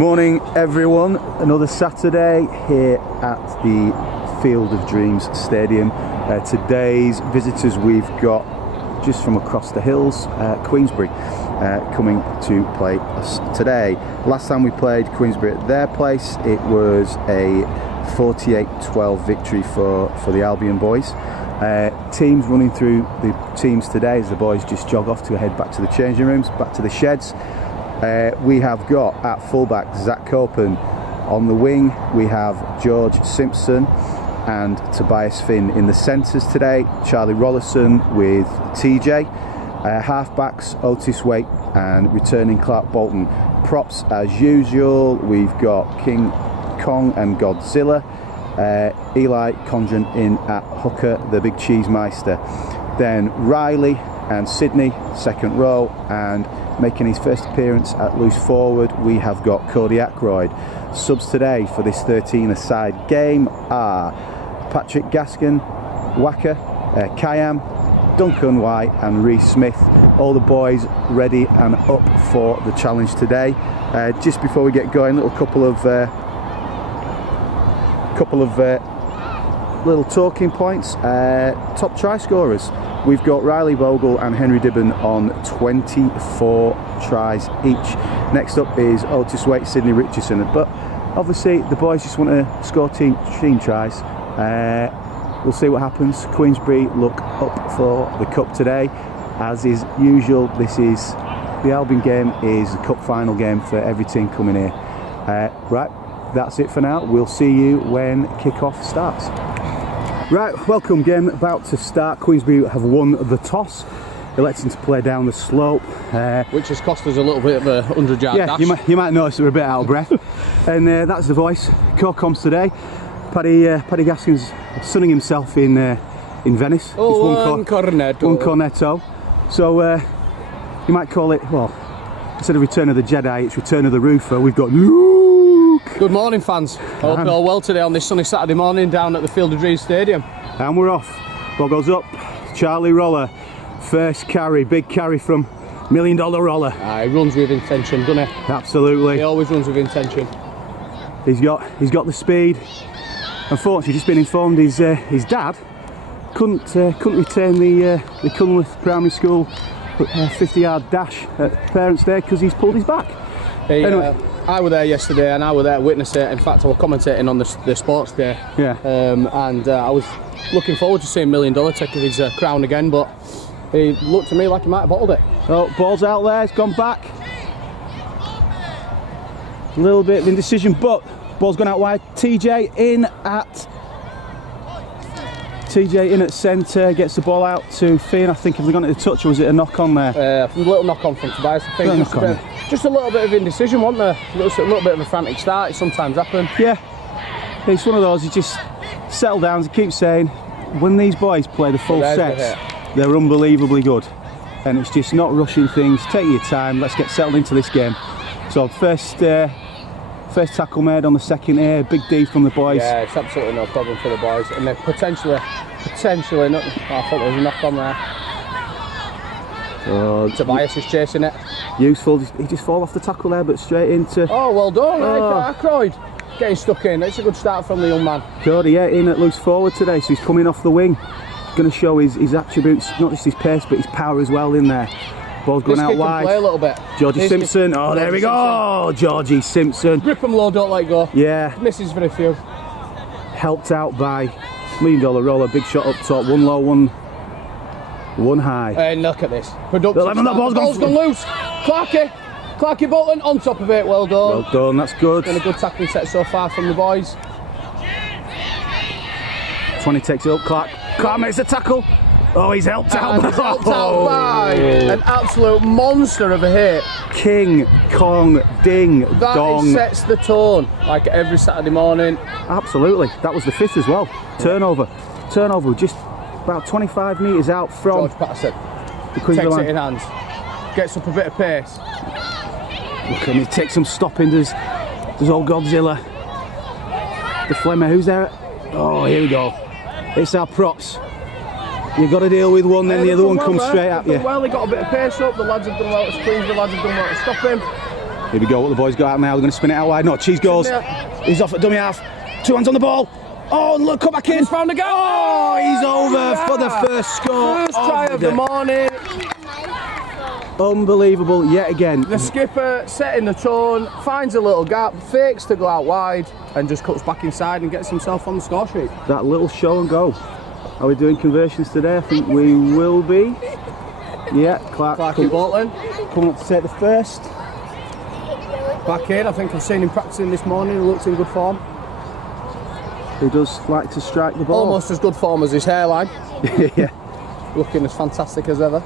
Morning everyone, another Saturday here at the Field of Dreams Stadium. Today's visitors we've got just from across the hills, Queensbury, coming to play us today. Last time we played Queensbury at their place, it was a 48-12 victory for the Albion boys. Teams running through the teams today as the boys just jog off to head back to the changing rooms, back to the sheds. We have got at fullback Zach Copen. On the wing we have George Simpson and Tobias Finn. In the centres today, Charlie Rollerson with TJ. Halfbacks Otis Waite and returning Clark Bolton. Props as usual, we've got King Kong and Godzilla. Eli Conjun in at hooker, the big cheese meister. Then Riley and Sydney, second row, and making his first appearance at loose forward, we have got Cody Ackroyd. Subs today for this 13-a-side game are Patrick Gaskin, Wacker, Kayam, Duncan White and Reece Smith. All the boys ready and up for the challenge today. Just before we get going, little couple of little talking points. Top try scorers. We've got Riley Vogel and Henry Dibben on 24 tries each. Next up is Otis Waite, Sydney Richardson. But obviously the boys just want to score team tries. We'll see what happens. Queensbury look up for the cup today. As is usual, this is the Albion game is the cup final game for every team coming here. Right, that's it for now. We'll see you when kick-off starts. Right, welcome, game about to start. Queensbury have won the toss, electing to play down the slope. Which has cost us a little bit of a 100-yard dash. You might notice we're a bit out of breath. And that's the voice, co-coms today. Paddy Gaskin's sunning himself in Venice. Oh, one cornetto. So you might call it, well, instead of Return of the Jedi, it's Return of the Roofer. We've got Luke. Good morning, fans. Hope you're all well today on this sunny Saturday morning down at the Field of Dreams Stadium. And we're off. Ball goes up. Charlie Roller, first carry, big carry from $1 Million Roller. He runs with intention, doesn't he? Absolutely. He always runs with intention. He's got the speed. Unfortunately, just been informed his dad couldn't retain the Cunliffe Primary School 50-yard dash at Parents' Day because he's pulled his back. Anyway. I was there yesterday and I was there to witness it. In fact, I was commentating on the sports day. Yeah. And I was looking forward to seeing $1 Million take his crown again, but he looked to me like he might have bottled it. Oh, ball's out there, it's gone back. A little bit of indecision, but ball's gone out wide. TJ in at centre, gets the ball out to Finn. I think have they gone to the touch or was it a knock on there? A little knock on from Tobias. I think just a little bit of indecision, wasn't there? A little bit of a frantic start. It sometimes happens. Yeah, it's one of those. You just settle down. As I keep saying, when these boys play the full sets, they're unbelievably good, and it's just not rushing things. Take your time. Let's get settled into this game. So first tackle made on the second here. Big D from the boys. Yeah, it's absolutely no problem for the boys, and they're potentially not. I thought there was a knock on there. Tobias is chasing it. Useful. He just fall off the tackle there, but straight into. Oh, well done, Ackroyd. Getting stuck in. It's a good start from the young man. Cody, yeah, in at loose forward today, so he's coming off the wing. He's going to show his attributes, not just his pace, but his power as well in there. Ball's going out wide. Play a little bit. Georgie Simpson. Oh, there we go. Georgie Simpson. Grip him low, don't let go. Yeah. Misses very few. Helped out by $1 Million Roller. Big shot up top. One low, one high. And look at this. Productive. The ball's gone loose. Clarky Bolton on top of it. Well done. Well done. That's good. Been a good tackling set so far from the boys. 20 takes it up. Clark makes a tackle. Oh, he's helped out. He's helped out by an absolute monster of a hit. King Kong Ding Dong. That sets the tone, like every Saturday morning. Absolutely. That was the fifth as well. Turnover just about 25 metres out from George Patterson. Takes it in hands. Gets up a bit of pace. Look, and he takes some stopping. There's old Godzilla. The Flemmer, who's there? Oh, here we go. It's our props. You've got to deal with one, then the other one comes straight at you. Well, they got a bit of pace up. The lads have done well to squeeze. The lads have done well to stop him. Here we go, what the boys got out now, they're going to spin it out wide. No, Cheese goes. He's off at dummy half. 2 hands on the ball. Oh, look, come back in. He's found a goal. Oh, he's over for the first score. First try of the morning. Unbelievable, yet again. The skipper setting the tone, finds a little gap, fakes to go out wide, and just cuts back inside and gets himself on the score sheet. That little show and go. Are we doing conversions today? I think we will be. Yeah, Clark in Bolton. Coming up to take the first. Back in, I think I've seen him practicing this morning, he looks in good form. He does like to strike the ball. Almost as good form as his hairline. Yeah. Looking as fantastic as ever.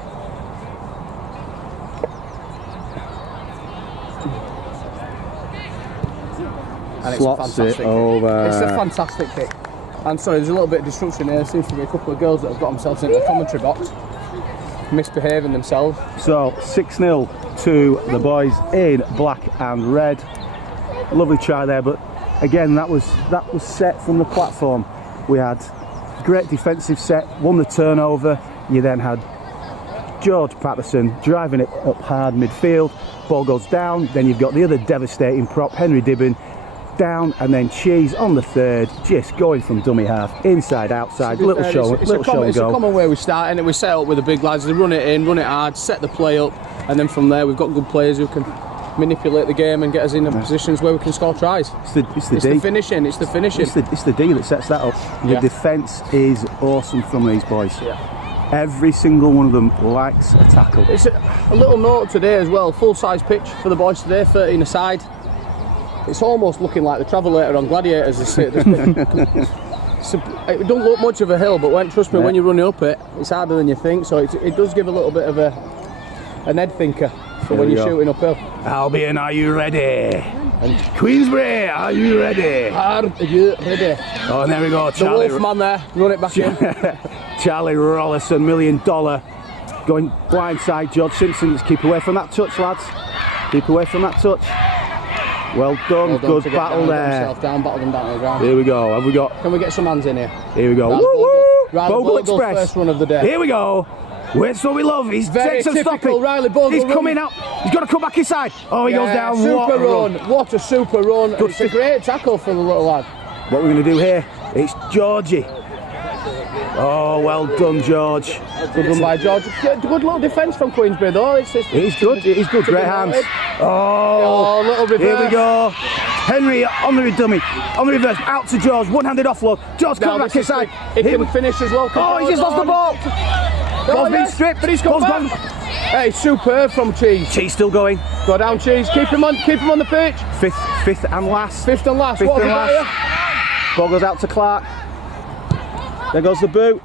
And Slots it over. It's a fantastic kick. And sorry, there's a little bit of destruction here. There seems to be a couple of girls that have got themselves into the commentary box, misbehaving themselves. So 6-0 to the boys in black and red. Lovely try there, but again that was set from the platform. We had great defensive set, won the turnover. You then had George Patterson driving it up hard midfield. Ball goes down. Then you've got the other devastating prop, Henry Dibbin, down, and then Cheese on the third, just going from dummy half, inside, outside, little show and go. It's a common way we start, and we set up with the big lads. They run it in, run it hard, set the play up, and then from there we've got good players who can manipulate the game and get us in the positions where we can score tries. It's the finishing. It's the finishing. It's the D that sets that up. The defence is awesome from these boys. Yeah. Every single one of them likes a tackle. It's a little note today as well. Full-size pitch for the boys today, 13 aside. It's almost looking like the Travelator on Gladiators. It don't look much of a hill, but trust me, when you're running up it, it's harder than you think. So it does give a little bit of an head thinker for when you're shooting uphill. Albion, are you ready? And Queensbury, are you ready? Are you ready? Oh, and there we go, Charlie. The Wolfman there, run it back in. Charlie Rollison, $1 million. Going blindside, George Simpson. Let's keep away from that touch, lads. Keep away from that touch. Well done, good battle there. Battle them down to the ground. Here we go, have we got... Can we get some hands in here? Here we go. Woo-woo! Bogle Express. First run of the day. Here we go. Where's what we love? He's very typical Riley Bogle. He's coming out. He's got to come back inside. Oh, he goes down. Super run. What a super run. It's a great tackle for the little lad. What we're going to do here, it's Georgie. Oh, well done, George. Good run by George. Good little defence from Queensbury, though. He's good. He's good. Great hands. Oh, little reverse. Here we go. Henry on the dummy, on the reverse, out to George. One-handed offload. George coming back inside. He can finish as well. Oh, he just lost the ball. Ball's been stripped. But he's come back. Hey, superb from Cheese. Cheese still going. Go down, Cheese. Keep him on the pitch. Fifth and last. Fifth and last. What have we got here? Ball goes out to Clark. There goes the boot.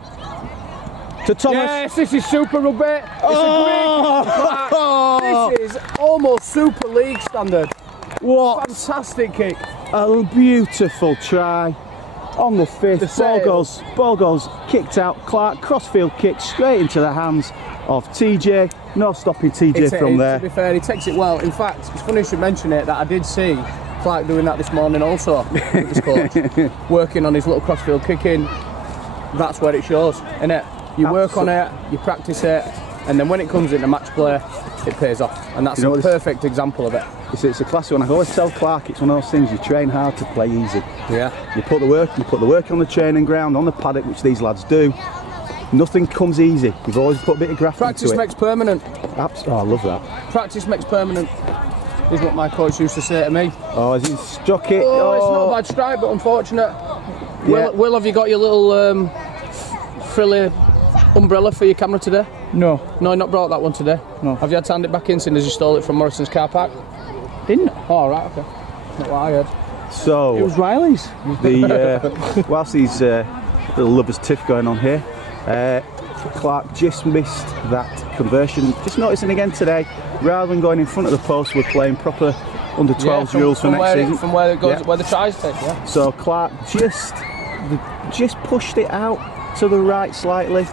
To Thomas. Yes, this is Super Rugby. This is almost Super League standard. What? Fantastic kick. A beautiful try. On the fifth, ball goes kicked out. Clark, crossfield kick straight into the hands of TJ. No stopping TJ from there. To be fair, he takes it well. In fact, it's funny you should mention it that I did see Clark doing that this morning also with his coach, working on his little crossfield kicking. That's where it shows, innit? You work on it, you practice it, and then when it comes into match play, it pays off. And that's a perfect example of it. It's a classy one. I always tell Clark it's one of those things, you train hard to play easy. Yeah. You put the work on the training ground, on the paddock, which these lads do. Nothing comes easy. You've always put a bit of graft into it. Practice makes permanent. Oh, I love that. Practice makes permanent, is what my coach used to say to me. Oh, has he struck it? Oh, it's not a bad strike, but unfortunate. Yeah. Will, have you got your little frilly umbrella for your camera today? No. No, not brought that one today? No. Have you had to hand it back in since you stole it from Morrison's car park? Didn't. Oh, right, okay. Not what I heard. So... It was Riley's. Whilst these little lovers tiff going on here, Clark just missed that conversion. Just noticing again today, rather than going in front of the post, we're playing proper under 12s rules for next season. From where it goes, where the tries take, yeah. So Clark just pushed it out to the right slightly.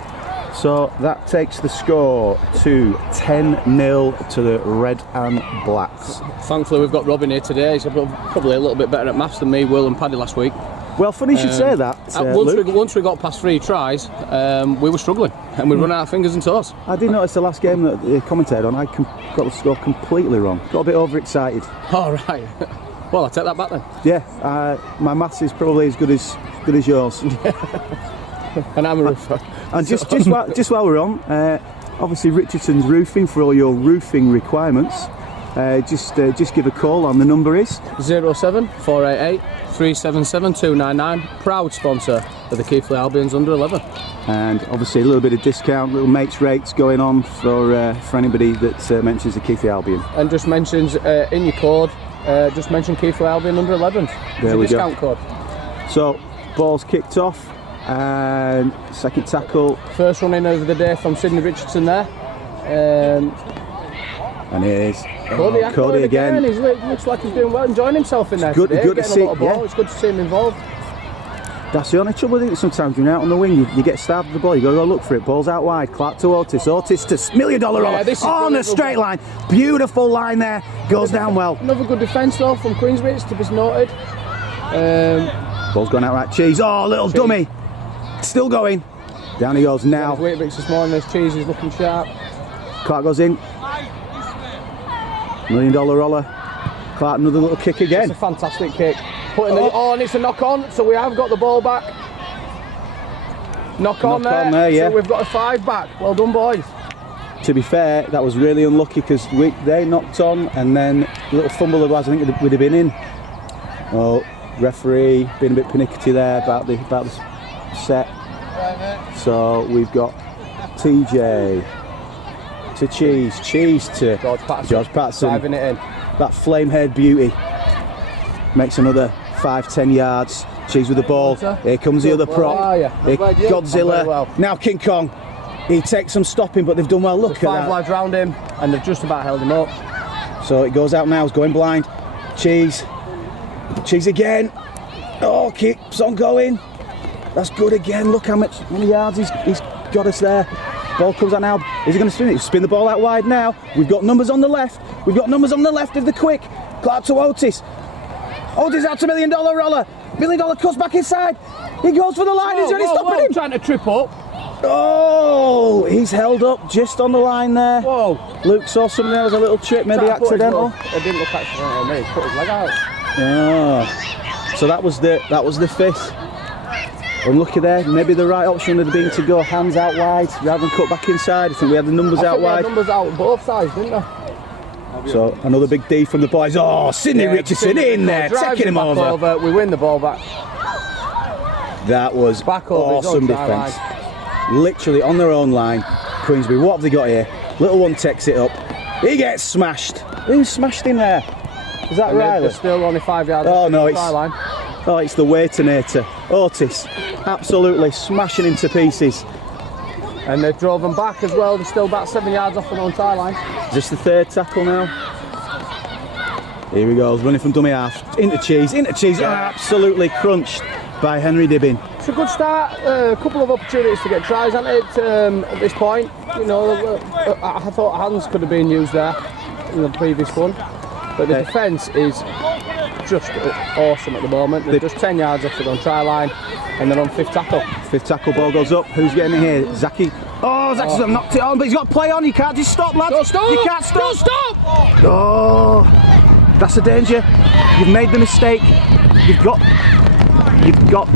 So that takes the score to 10-0 to the red and blacks. Thankfully we've got Robin here today. He's probably a little bit better at maths than me, Will and Paddy last week. Well, funny you should say that. Once we got past 3 tries, we were struggling and we run out of fingers and toes. I did notice the last game that they commentated on, I got the score completely wrong. Got a bit overexcited. All right. Well, I'll take that back then. Yeah, my maths is probably as good as yours. And I'm a roofer. And just while we're on, obviously Richardson's Roofing for all your roofing requirements. Just give a call on the number is 07488 377 299. Proud sponsor of the Queensbury Albion's under 11. And obviously a little bit of discount, little mates rates going on for anybody that mentions the Queensbury Albion. And just mentions in your code, just mention Queensbury Albion under 11. There we discount go. Code. So ball's kicked off and second tackle. First run in of the day from Sydney Richardson there. And here's Cody again. He looks like he's doing well, enjoying himself in there Good today, to getting see. a lot of ball. It's good to see him involved. That's the only trouble with it sometimes when you're out on the wing, you get starved of the ball, you got to go look for it. Ball's out wide, Clark to Otis, Otis to $1 million on the straight line. Beautiful line there, goes down well. Another good defence though from Queensbury, it's to be noted. Ball's gone out right, Cheese, little dummy. Still going, down he goes now. Weetabix this morning, this Cheese is looking sharp. Clark goes in. $1 million roller. Clark, another little kick again. It's a fantastic kick. And it's a knock on, so we have got the ball back. Knock on there, yeah. So we've got a 5 back. Well done, boys. To be fair, that was really unlucky because they knocked on and then a little fumble otherwise I think it would have been in. Oh, referee being a bit pernickety there about the set. So we've got TJ to Cheese to George Patterson. Driving it in. That flame-haired beauty makes another 5-10 yards. Cheese with the ball. Here comes the other prop. Here, Godzilla. Now King Kong. He takes some stopping, but they've done well. Look at that. 5 lads round him, and they've just about held him up. So it goes out now. He's going blind. Cheese again. Oh, keeps on going. That's good again. Look how many yards he's got us there. Ball comes out now. Is he going to spin it? Spin the ball out wide now. We've got numbers on the left. We've got numbers on the left of the quick. Clark to Otis. Otis out to $1 million roller. $1 million cuts back inside. He goes for the line. Is there any stopping him? Trying to trip up. Oh, he's held up just on the line there. Whoa. Luke saw something there was a little trip, maybe accidental. It didn't look accidental on me. He put his leg out. Oh. So that was the fifth. Unlucky there. Maybe the right option would have been to go hands out wide rather than cut back inside. I think we had the numbers out wide. Numbers out both sides, didn't they? So another big D from the boys. Oh, Sydney Richardson in there, taking him over. We win the ball back. That was back over awesome defence. Literally on their own line. Queensbury, what have they got here? Little one takes it up. He gets smashed. Who smashed him there? Is that Riley? They're still only 5 yards. Oh no, it's the Waitonator. Otis, absolutely smashing him to pieces. And they drove them back as well. They're still about 7 yards off the own try line. Is this the third tackle now? Here he goes, running from dummy half. Into Cheese. Absolutely crunched by Henry Dibbin. It's a good start. A couple of opportunities to get tries at it at this point. You know, I thought hands could have been used there in the previous one. But the defence is just awesome at the moment. They're just 10 yards off the own try line. And they're on fifth tackle. Fifth tackle, ball goes up. Who's getting it here? Zaki. Oh, Zaki's knocked it on, but he's got to play on. You can't just stop, lads. Don't stop. You can't stop. Don't stop. Oh, that's a danger. You've made the mistake. You've got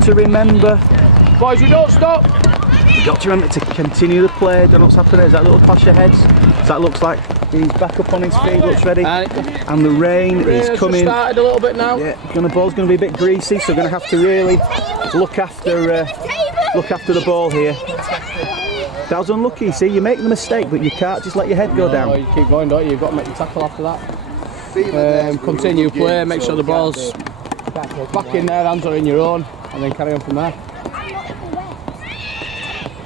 to remember. Boys, you don't stop. You've got to remember to continue the play. Don't know what's happening. Is that a little clash of heads? That looks like he's back up on his feet, looks ready. And the rain is coming. Started a little bit now. Yeah, the ball's going to be a bit greasy, so we're going to have to really look after the ball here. That was unlucky. See, you make the mistake, but you can't just let your head go down. You keep going, don't you? You've got to make the tackle after that. Continue play. Make sure the ball's back in there. Hands are in your own, and then carry on from there.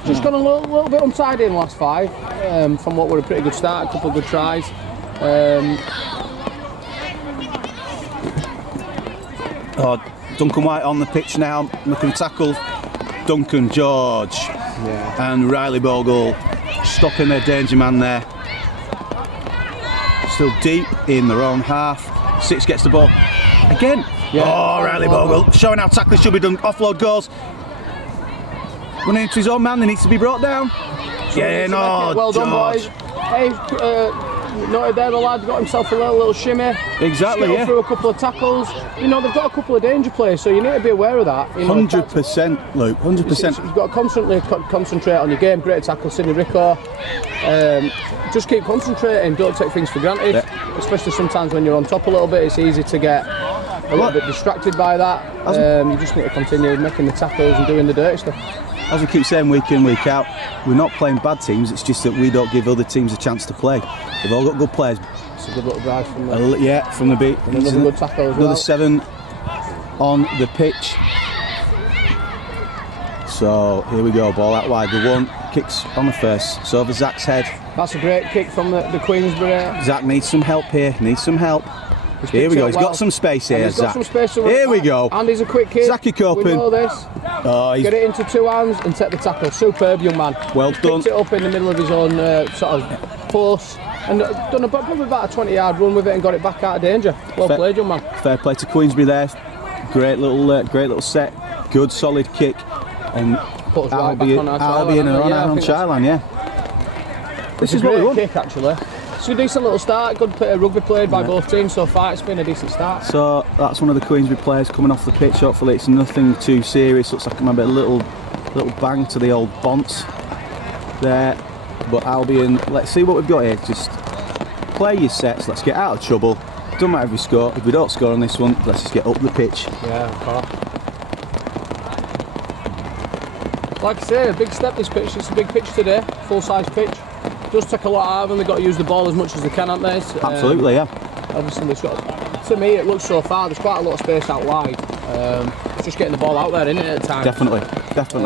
Just gone a little bit untidy in the last 5 from what were a pretty good start, a couple of good tries. Duncan White on the pitch now, looking to tackle Duncan George and Riley Bogle stopping their danger man there. Still deep in their own half. 6 gets the ball. Again, Yeah. Oh, Riley Bogle, showing how tackling should be done. Offload goes. Running into his own man, they needs to be brought down. So yeah, no, well done, George. boys. Hey, noted there, the lad got himself a little shimmy. Exactly, yeah. Through a couple of tackles. You know, they've got a couple of danger players, so you need to be aware of that. 100%, Luke, 100%. You've got to constantly concentrate on your game. Great tackle, Sidney Rico. Just keep concentrating, don't take things for granted. Yeah. Especially sometimes when you're on top a little bit, it's easy to get a little bit distracted by that. You just need to continue making the tackles and doing the dirty stuff. As we keep saying week in, week out, we're not playing bad teams, it's just that we don't give other teams a chance to play. They've all got good players. It's a good little drive from the... Yeah, from the beat. And another good tackle as well. Another 7 on the pitch. So, here we go, ball out wide. The one kicks on the first. So over Zach's head. That's a great kick from the Queensbury. Zach needs some help here, needs some help. Here we go, he's got some space here, Zach. Some space here we go. And he's a quick kid. Zachy Copen. We know this. Oh, get it into 2 hands and take the tackle. Superb young man. Well done. Picked it up in the middle of his own sort of post and done probably about a 20-yard run with it and got it back out of danger. Well played, young man. Fair play to Queensbury there. Great little set. Good solid kick. And Albion on Charline, yeah. This is what we want. Kick actually. It's a decent little start, good bit of rugby played by both teams so far, it's been a decent start. So that's one of the Queensbury players coming off the pitch, hopefully it's nothing too serious, looks like maybe a little bang to the old bonce there. But Albion, let's see what we've got here, just play your sets, let's get out of trouble, doesn't matter if we score, if we don't score on this one, let's just get up the pitch. Yeah, of course. Like I say, a big step this pitch, it's a big pitch today, full size pitch. Does take a lot out of them, they've got to use the ball as much as they can, haven't they? Absolutely, yeah. Obviously, to me, it looks so far, there's quite a lot of space out wide. It's just getting the ball out there, isn't it, at the time? Definitely.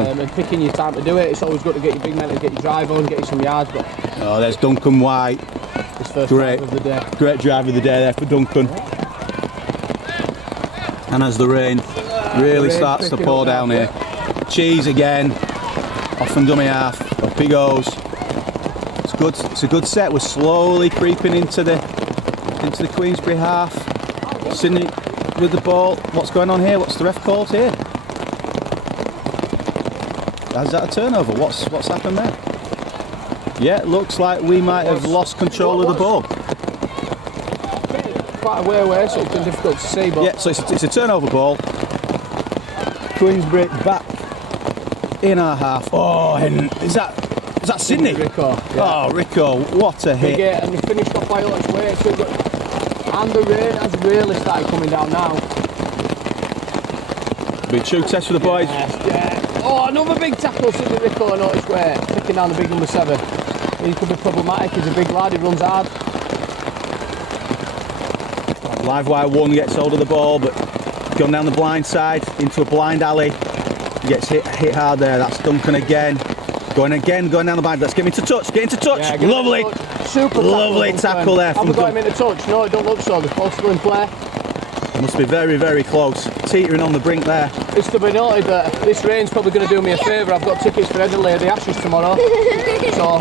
And picking your time to do it. It's always good to get your big men to get your drive on, get you some yards. But oh, there's Duncan White. His first drive of the day. Great drive of the day there for Duncan. And as the rain really starts to pour down here, Cheese again, off and dummy half, up he goes. It's a good set. We're slowly creeping into the Queensbury half. Sidney with the ball. What's going on here? What's the ref called here? Is that a turnover? What's happened there? Yeah, it looks like we might have lost control of the ball. Quite a way away, so it's been difficult to see. But yeah, so it's a turnover ball. Queensbury back in our half. Oh, and is that Sidney? Rico. Yeah. Oh, Rico, what a hit. And we finished off by Otis way. So and the rain has really started coming down now. Big true test for the boys. Yes. Oh, another big tackle, Sidney Rico and Otis way. Taking down the big number 7. He could be problematic, he's a big lad, he runs hard. Live wire 1 gets hold of the ball, but gone down the blind side into a blind alley. Gets hit hard there. That's Duncan again. Going down the blind. Let's get him into touch. Get into touch. Yeah, lovely. Super lovely tackle there. Have we got him into touch? No, it don't look so. The ball's still in play. Must be very, very close. Teetering on the brink there. It's to be noted that this rain's probably going to do me a favour. I've got tickets for Edinburgh, the Ashes tomorrow. So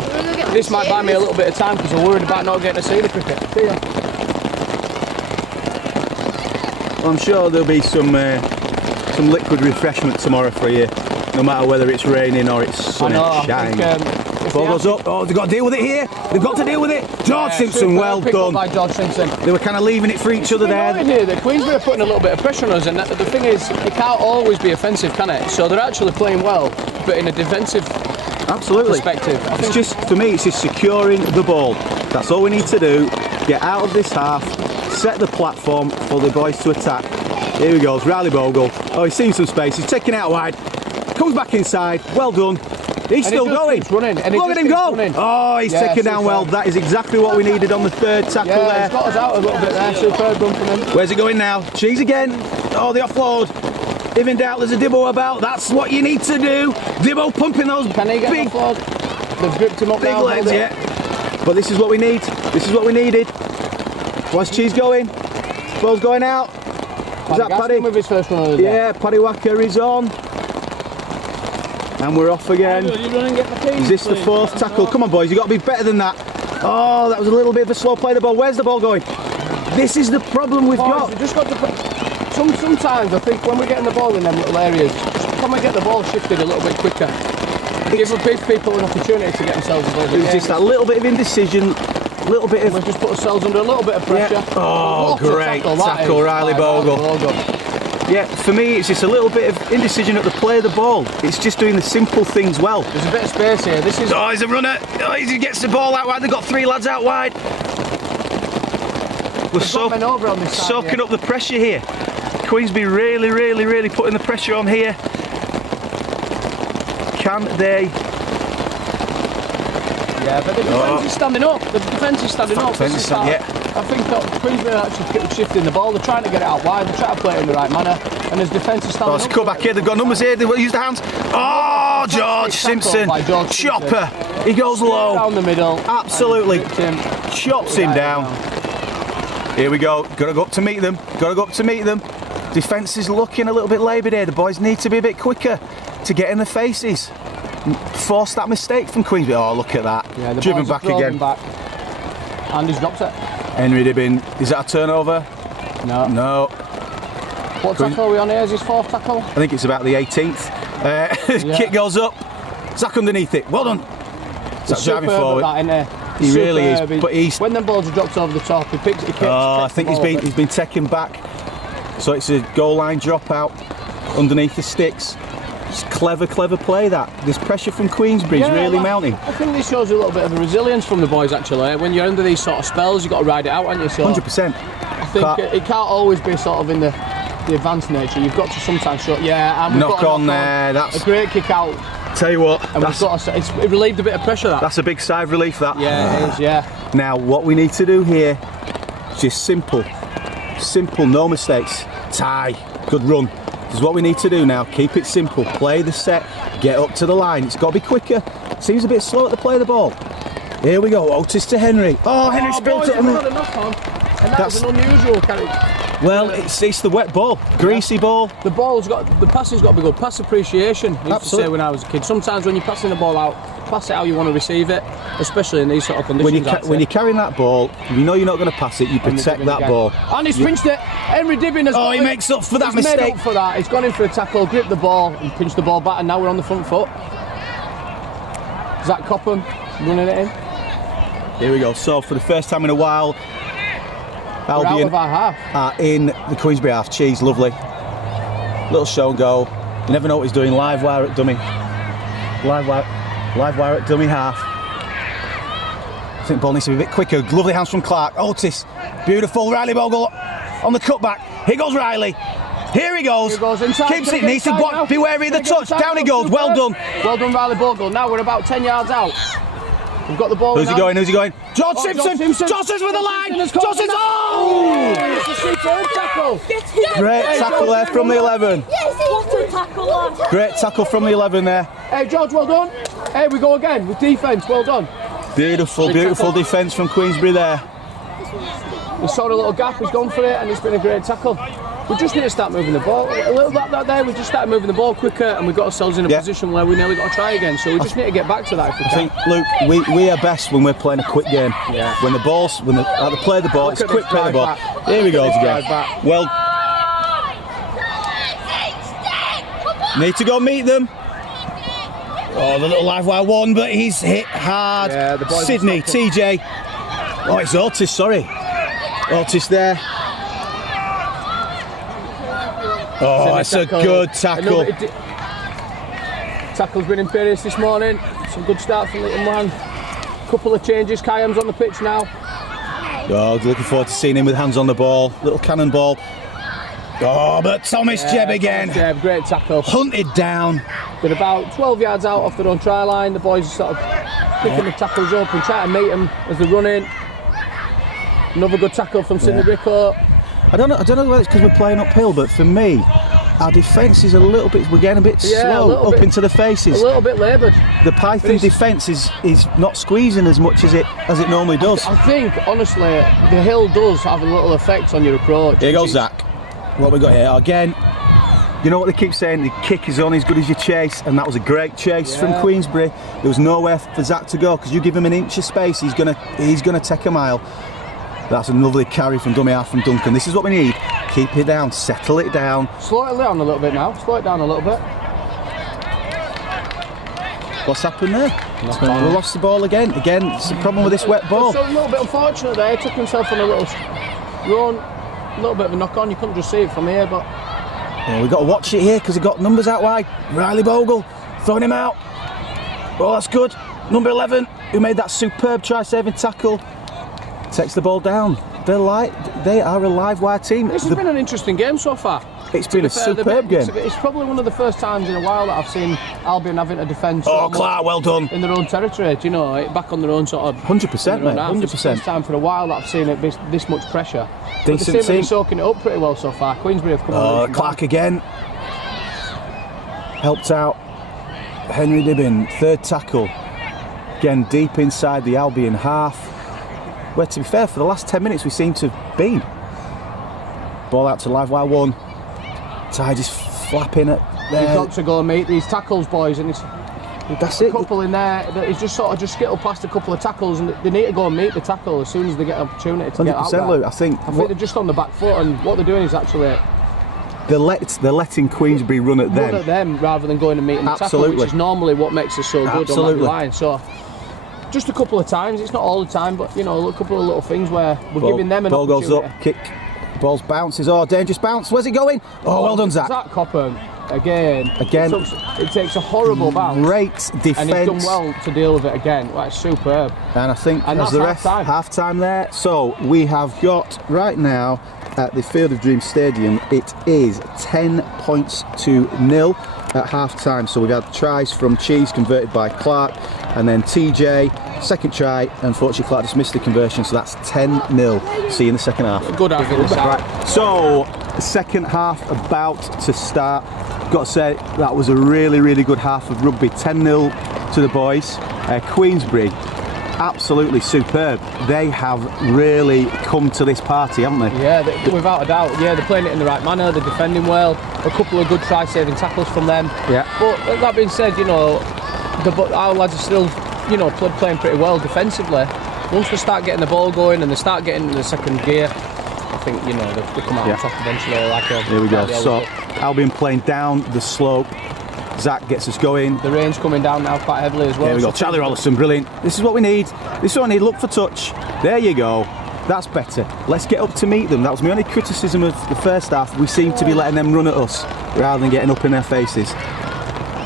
this might buy me a little bit of time because I'm worried about not getting to see the cricket. See ya. Well, I'm sure there'll be some liquid refreshment tomorrow for you, no matter whether it's raining or it's sunny shining. Ball goes up. Oh, they've got to deal with it here. They've got to deal with it. George Simpson, well done. By George Simpson. They were kind of leaving it for each other there. Here, the Queensbury are putting a little bit of pressure on us, and the thing is, it can't always be offensive, can it? So they're actually playing well, but in a defensive perspective. It's just, for me, it's just securing the ball. That's all we need to do. Get out of this half, set the platform for the boys to attack. Here he goes, Riley Bogle. Oh, he's seen some space. He's taking it out wide. Comes back inside. Well done. He's still going. Running. Look at him go. Oh, he's taken down well. That is exactly what we needed on the third tackle there. He's got us out a little bit there. Superb run from him. Where's he going now? Cheese again. Oh, the offload. If in doubt, there's a Dibbo about. That's what you need to do. Dibbo pumping those Can he get big offload? They've gripped him up big now, legs, yeah. But this is what we need. This is what we needed. Where's Cheese going? Ball's going out. Is that Paddy? With his first run of the day. Yeah, Paddy Wacker is on. And we're off again. Is this the fourth tackle? Come on, boys, you've got to be better than that. Oh, that was a little bit of a slow play of the ball. Where's the ball going? This is the problem we've got. Just got to Sometimes I think when we're getting the ball in them little areas, can we get the ball shifted a little bit quicker? Give people an opportunity to get themselves involved. It was just that little bit of indecision, little bit of... We've just put ourselves under a little bit of pressure. Yeah. Oh, great tackle, Riley Bogle. Yeah, for me it's just a little bit of indecision at the play of the ball. It's just doing the simple things well. There's a bit of space here. This is... Oh, he's a runner. Oh, he gets the ball out wide. They've got 3 lads out wide. We're soaking up the pressure here. Queensbury really putting the pressure on here. Can they? Yeah, but the defence is standing up. The defence is standing up. I think that Queensbury are actually shifting the ball. They're trying to get it out wide. They're trying to play it in the right manner. And as defence is standing up. Let's cut back here. They've got numbers here. They will use the hands. Oh, George Simpson. Chopper. He goes low. Down the middle. Absolutely. Chops him down. Here we go. Got to go up to meet them. Defence is looking a little bit laboured here. The boys need to be a bit quicker to get in the faces. Force that mistake from Queensbury. Oh, look at that. Yeah, the driven back again. And he's dropped it. Henry Dibbin. Is that a turnover? No. What tackle are we on here? Is his 4th tackle? I think it's about the 18th. Kick goes up. Zach underneath it. Well done. Zach driving forward. That, isn't he? He really is. But he's... When them balls are dropped over the top, he picks it. I think he's been taken back. So it's a goal line dropout underneath the sticks. It's clever play that. This pressure from Queensbury is really mounting. I think this shows a little bit of a resilience from the boys actually. When you're under these sort of spells, you've got to ride it out, haven't you? So 100%. I think it can't always be sort of in the advanced nature. You've got to sometimes show, and we've knock on there. That's a great kick out. Tell you what, and it relieved a bit of pressure. That's a big sigh of relief. That. Yeah, it is. Yeah. Now what we need to do here is just simple, no mistakes. Tie, good run. This is what we need to do now. Keep it simple. Play the set. Get up to the line. It's got to be quicker. Seems a bit slow at the play of the ball. Here we go. Otis to Henry. Oh, Henry spilt it. And that was an unusual carry. Well, it's the wet ball, greasy ball. The passing's got to be good. Pass appreciation. I used to say when I was a kid. Sometimes when you're passing the ball out, pass it how you want to receive it, especially in these sort of conditions. When you're carrying that ball, you know you're not going to pass it. You protect that ball. And he's pinched it. Henry Dibbin has. Oh, he makes up for that mistake. Made up for that. He's gone in for a tackle, gripped the ball, and pinched the ball back, and now we're on the front foot. Zach Copham running it in. Here we go. So for the first time in a while, Albion are in the Queensbury half. Cheese, lovely. Little show and go. You never know what he's doing. Live wire at dummy. Live wire at dummy half. I think the ball needs to be a bit quicker. Lovely hands from Clark. Otis. Beautiful. Riley Bogle on the cutback. Here goes Riley. Here he goes. Keeps it. Needs to block. Be wary of the touch. Down he goes. Well done. Well done, Riley Bogle. Now we're about 10 yards out. We've got the ball. Who's he going? George Simpson! Simpson's with the line! George Simpson! Oh! It's a superb tackle! Great tackle there from the 11. What a tackle! Great tackle from the 11 there. Hey George, well done. Hey, we go again with defence, well done. Beautiful defence from Queensbury there. He saw a little gap, he's gone for it, and it's been a great tackle. We just need to start moving the ball. A little that there, we just started moving the ball quicker, and we got ourselves in a position where we nearly got to try again. So we just need to get back to that if we can. I think, Luke, we are best when we're playing a quick game. Yeah. When the play the ball, it's quick play the ball. Here we go again. Well, need to go meet them. Oh, the little live wire one, but he's hit hard. Yeah, the boys Sydney, TJ. Oh, it's Otis, sorry. Otis there. Oh, it's a good tackle. Tackle's been imperious this morning. Some good start from Little Man. Couple of changes. Kayam's on the pitch now. Oh, looking forward to seeing him with hands on the ball. Little cannonball. Oh, but Thomas Jebb again. Jebb, great tackle. Hunted down. Been about 12 yards out off their own try line. The boys are sort of picking the tackles up and trying to meet them as they're running. Another good tackle from Sidney Rickle. I don't know whether it's because we're playing uphill, but for me, our defence is we're getting a bit slow up into the faces. A little bit laboured. The Python defence is not squeezing as much as it normally does. I think, honestly, the hill does have a little effect on your approach. Here goes Zach. What we got here? Again, you know what they keep saying, the kick is only as good as your chase, and that was a great chase from Queensbury. There was nowhere for Zach to go, because you give him an inch of space, he's gonna take a mile. That's a lovely carry from dummy half from Duncan. This is what we need. Keep it down, settle it down. Slow it down a little bit now. Slow it down a little bit. What's happened there? We lost the ball again. Again, it's the problem with this wet ball. So a little bit unfortunate there. He took himself on a little run, a little bit of a knock on. You couldn't just see it from here, but Yeah, we've got to watch it here because he got numbers out wide. Riley Bogle throwing him out. Oh, that's good. Number 11, who made that superb try-saving tackle, takes the ball down. They are a live wire team. This has been an interesting game so far. It's been a superb game. It's probably one of the first times in a while that I've seen Albion having to defend. Oh, Clark, well done. In their own territory, do you know, back on their own sort of. 100%, mate. 100%. It's the first time for a while that I've seen it this much pressure. Decent but they seem to team. be soaking it up pretty well so far. Queensbury have come on. Oh, Clark again. Helped out. Henry Dibbin, third tackle. Again, deep inside the Albion half. Where, to be fair, for the last 10 minutes we seem to have been. Ball out to live wire 1. Ty just flapping at there. You've got to go and meet these tackles, boys, and That's a it. couple in there that he's just sort of just skittled past a couple of tackles, and they need to go and meet the tackle as soon as they get an opportunity to get out 100%, there. Luke. I think they're just on the back foot, and what they're doing is actually they're letting Queensbury run at them. run at them rather than going and meeting the tackle, Absolutely. which is normally what makes us so good Absolutely. on that line. So just a couple of times, it's not all the time, but you know, a couple of little things where we're giving them an ball opportunity. goes up, kick, ball's bounces. Oh, dangerous bounce. Where's it going? Oh, well done, Zach. Zach Copham again. Again. It takes a horrible bounce. Great defence. And he's done well to deal with it again. That's superb. And I think And as that's the ref, half-time. half-time there. So we have got right now at the Field of Dreams Stadium, it is 10 points to 0 at half-time. So we've had tries from Cheese converted by Clark, and then TJ, second try. Unfortunately, Clark just missed the conversion, so that's 10-0. See you in the second half. Good half in the side. Right, so second half about to start. Got to say, that was a really, really good half of rugby. 10-0 to the boys. Queensbury, absolutely superb. They have really come to this party, haven't they? Yeah, without a doubt. Yeah, they're playing it in the right manner. They're defending well. A couple of good try-saving tackles from them. Yeah. But that being said, you know, our lads are still, you know, playing pretty well defensively. Once they start getting the ball going and they start getting into the second gear, I think, you know, they come out on top eventually. Here we go. So Albion playing down the slope. Zach gets us going. The rain's coming down now quite heavily as well. Here we go. Charlie Rollison, brilliant. This is what we need. This is what I need. Look for touch. There you go. That's better. Let's get up to meet them. That was my only criticism of the first half. We seem to be letting them run at us rather than getting up in their faces.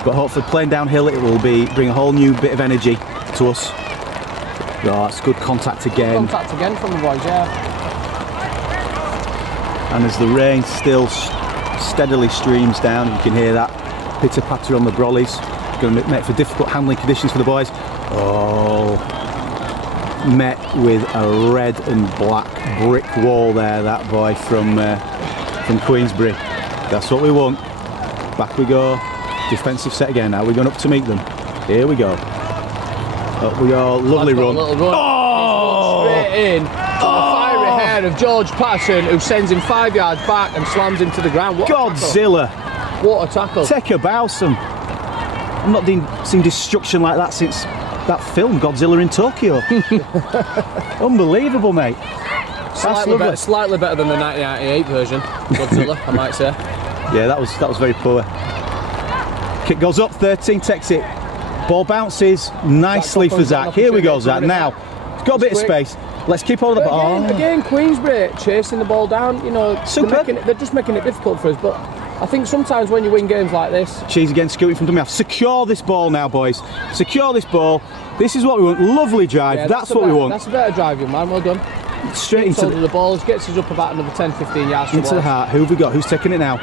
But hopefully playing downhill it will bring a whole new bit of energy to us. Oh, that's good contact again. Contact again from the boys, yeah. And as the rain still steadily streams down, you can hear that pitter patter on the brollies. Going to make for difficult handling conditions for the boys. Oh, met with a red and black brick wall there, that boy from Queensbury. That's what we want. Back we go. Defensive set again. Now we're going up to meet them. Here we go. Up we go. Lovely run. Oh! Straight in. Of George Patterson, who sends him 5 yards back and slams him to the ground. What Godzilla! What a tackle! Take a bow, some. I've not seen destruction like that since that film, Godzilla in Tokyo. Unbelievable, mate. Slightly better than the 1998 version, Godzilla, I might say. Yeah, that was very poor. Kick goes up, 13 takes it. Ball bounces nicely for Zach. Here we go, Zach. Now, it's got a bit of space. Let's keep hold of the ball. Again, Queensbury chasing the ball down. You know, they're just making it difficult for us. But I think sometimes when you win games like this, Cheese again scooting from the half. Secure this ball now, boys. Secure this ball. This is what we want. Lovely drive. yeah, that's what we want. That's a better drive, young man. Well done. Straight into the balls, gets us up about another 10-15 yards. Into the heart. Who have we got? Who's taking it now?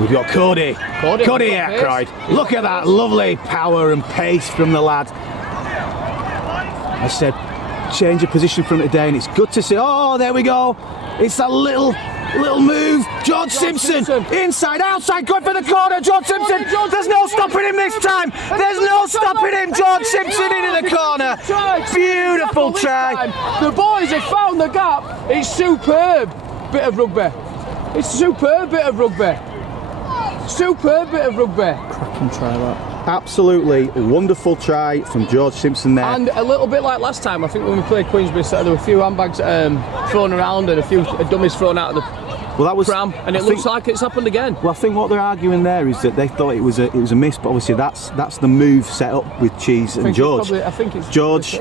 We've got Cody. Cody Ackroyd. Look at that lovely power and pace from the lad. I said, change of position from today, and it's good to see. Oh, there we go. It's that little move. George Simpson. Inside, outside, good for the corner. George Simpson. There's no stopping him this time. There's no stopping him. George Simpson into the corner. Beautiful try. The boys have found the gap. It's superb bit of rugby. It's a superb bit of rugby. Superb bit of rugby. Cracking try that. Absolutely wonderful try from George Simpson there. And a little bit like last time, I think when we played Queensbury, so there were a few handbags thrown around and a few dummies thrown out of Well, that was Cram, and it looks like it's happened again. Well, I think what they're arguing there is that they thought it was a miss, but obviously that's the move set up with Cheese and George. I think it's George.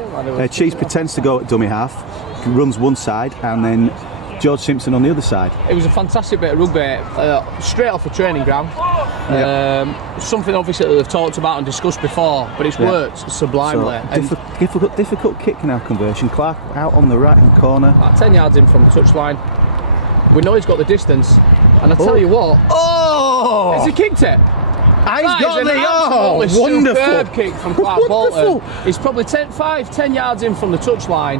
Cheese pretends to go at dummy half, runs one side, and then George Simpson on the other side. It was a fantastic bit of rugby, straight off the training ground. Something obviously that they've talked about and discussed before, but it's worked sublimely. So, difficult kick now conversion. Clark out on the right hand corner. About 10 yards in from the touchline. We know he's got the distance, and I tell you what. Oh! Has he kicked it? He's got the wonderful superb kick from Clark Bolton. He's probably 10 yards in from the touchline,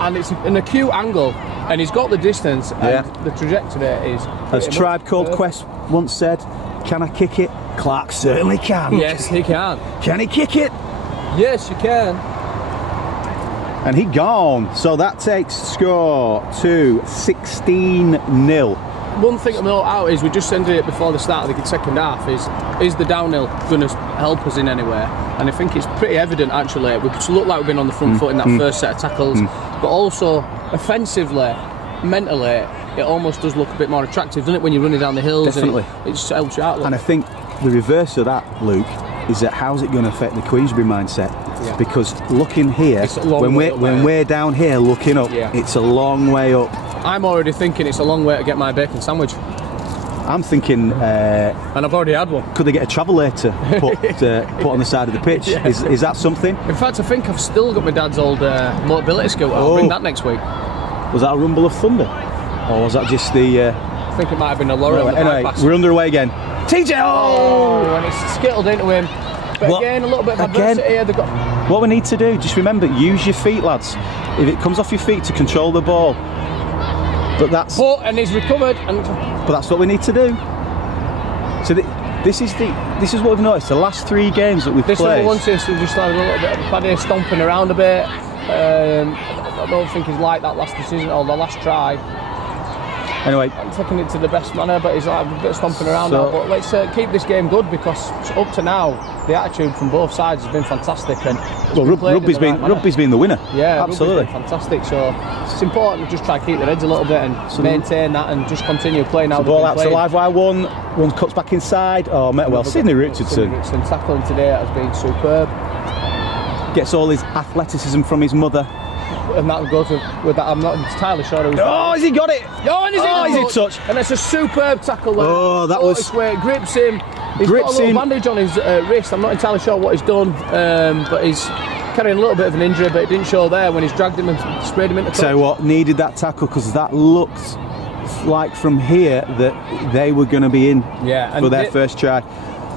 and it's an acute angle, and he's got the distance, and the trajectory is. As Tribe Called Quest once said, "Can I kick it?" Clark certainly can. Yes, he can. Can he kick it? Yes, you can. And he gone. So that takes score to 16-0. One thing to note out is we just ended it before the start of the second half. Is the downhill going to help us in any way? And I think it's pretty evident actually. We look like we've been on the front foot in that first set of tackles, but also offensively, mentally, it almost does look a bit more attractive, doesn't it, when you're running down the hills? Definitely. And it just helps you out. And I think the reverse of that, Luke, is that how's it going to affect the Queensbury mindset? Yeah. Because looking here, when we're down here looking up, it's a long way up. I'm already thinking it's a long way to get my bacon sandwich. I'm thinking, and I've already had one. Could they get a travelator put on the side of the pitch? Yeah. Is that something? In fact, I think I've still got my dad's old mobility scooter. I'll bring that next week. Was that a rumble of thunder, or was that just the? I think it might have been a lorry. Anyway, we're underway again. TJ, and it's skittled into him. But again, a little bit of adversity here. What we need to do, just remember, use your feet, lads. If it comes off your feet, to control the ball. And he's recovered. But that's what we need to do. So this is what we've noticed. The last 3 games that we've played. This number one system just had a little bit of Paddy stomping around a bit. I don't think he's like that last decision or the last try. Anyway, I'm taking it to the best manner, but he's like a bit stomping around now. But let's keep this game good, because up to now the attitude from both sides has been fantastic. And rugby's been the winner. Yeah, absolutely fantastic. So it's important to just try to keep their heads a little bit and maintain that, and just continue playing out. The ball out to live wire one cuts back inside. Oh, well, Sidney Richardson tackling today has been superb. Gets all his athleticism from his mother. And that goes with that. I'm not entirely sure. Has he got it? Is he touch? And it's a superb tackle there. Oh, that was. Grips him. He's got a little bandage on his wrist. I'm not entirely sure what he's done, but he's carrying a little bit of an injury, but it didn't show there when he's dragged him and sprayed him into. Tell you what, needed that tackle, because that looked like from here that they were going to be in for their first try.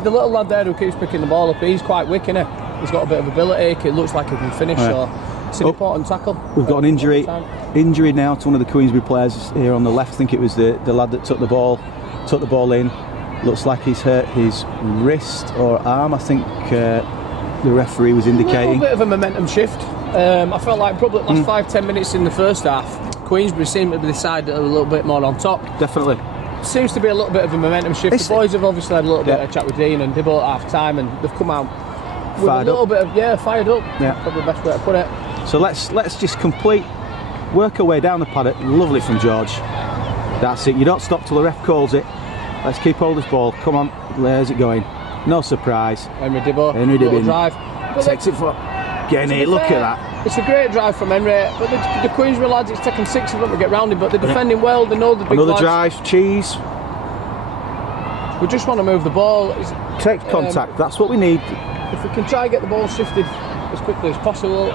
The little lad there who keeps picking the ball up, he's quite wick, isn't he? He's got a bit of ability. It looks like he can finish. Right. So it's an important tackle. We've got an injury now to one of the Queensbury players here on the left. I think it was the lad that took the ball in. Looks like he's hurt his wrist or arm. I think the referee was indicating. A little bit of a momentum shift. I felt like probably the last 5-10 minutes in the first half, Queensbury seemed to be the side that are a little bit more on top. Definitely. Seems to be a little bit of a momentum shift. The boys have obviously had a little bit of a chat with Dean and Dibble at half time, and they've come out with a little bit of fired up. Yeah, probably the best way to put it. So let's just work our way down the paddock. Lovely from George. That's it. You don't stop till the ref calls it. Let's keep hold of this ball. Come on, where's it going? No surprise. Henry Dibble. Drive. Takes it for Genny. Look at that. It's a great drive from Henry. But the Queensbury lads, it's taken 6 of them to get round him, but they're defending well. They know the big Another lads. Drive. Cheese. We just want to move the ball. Take contact. That's what we need. If we can try and get the ball shifted as quickly as possible.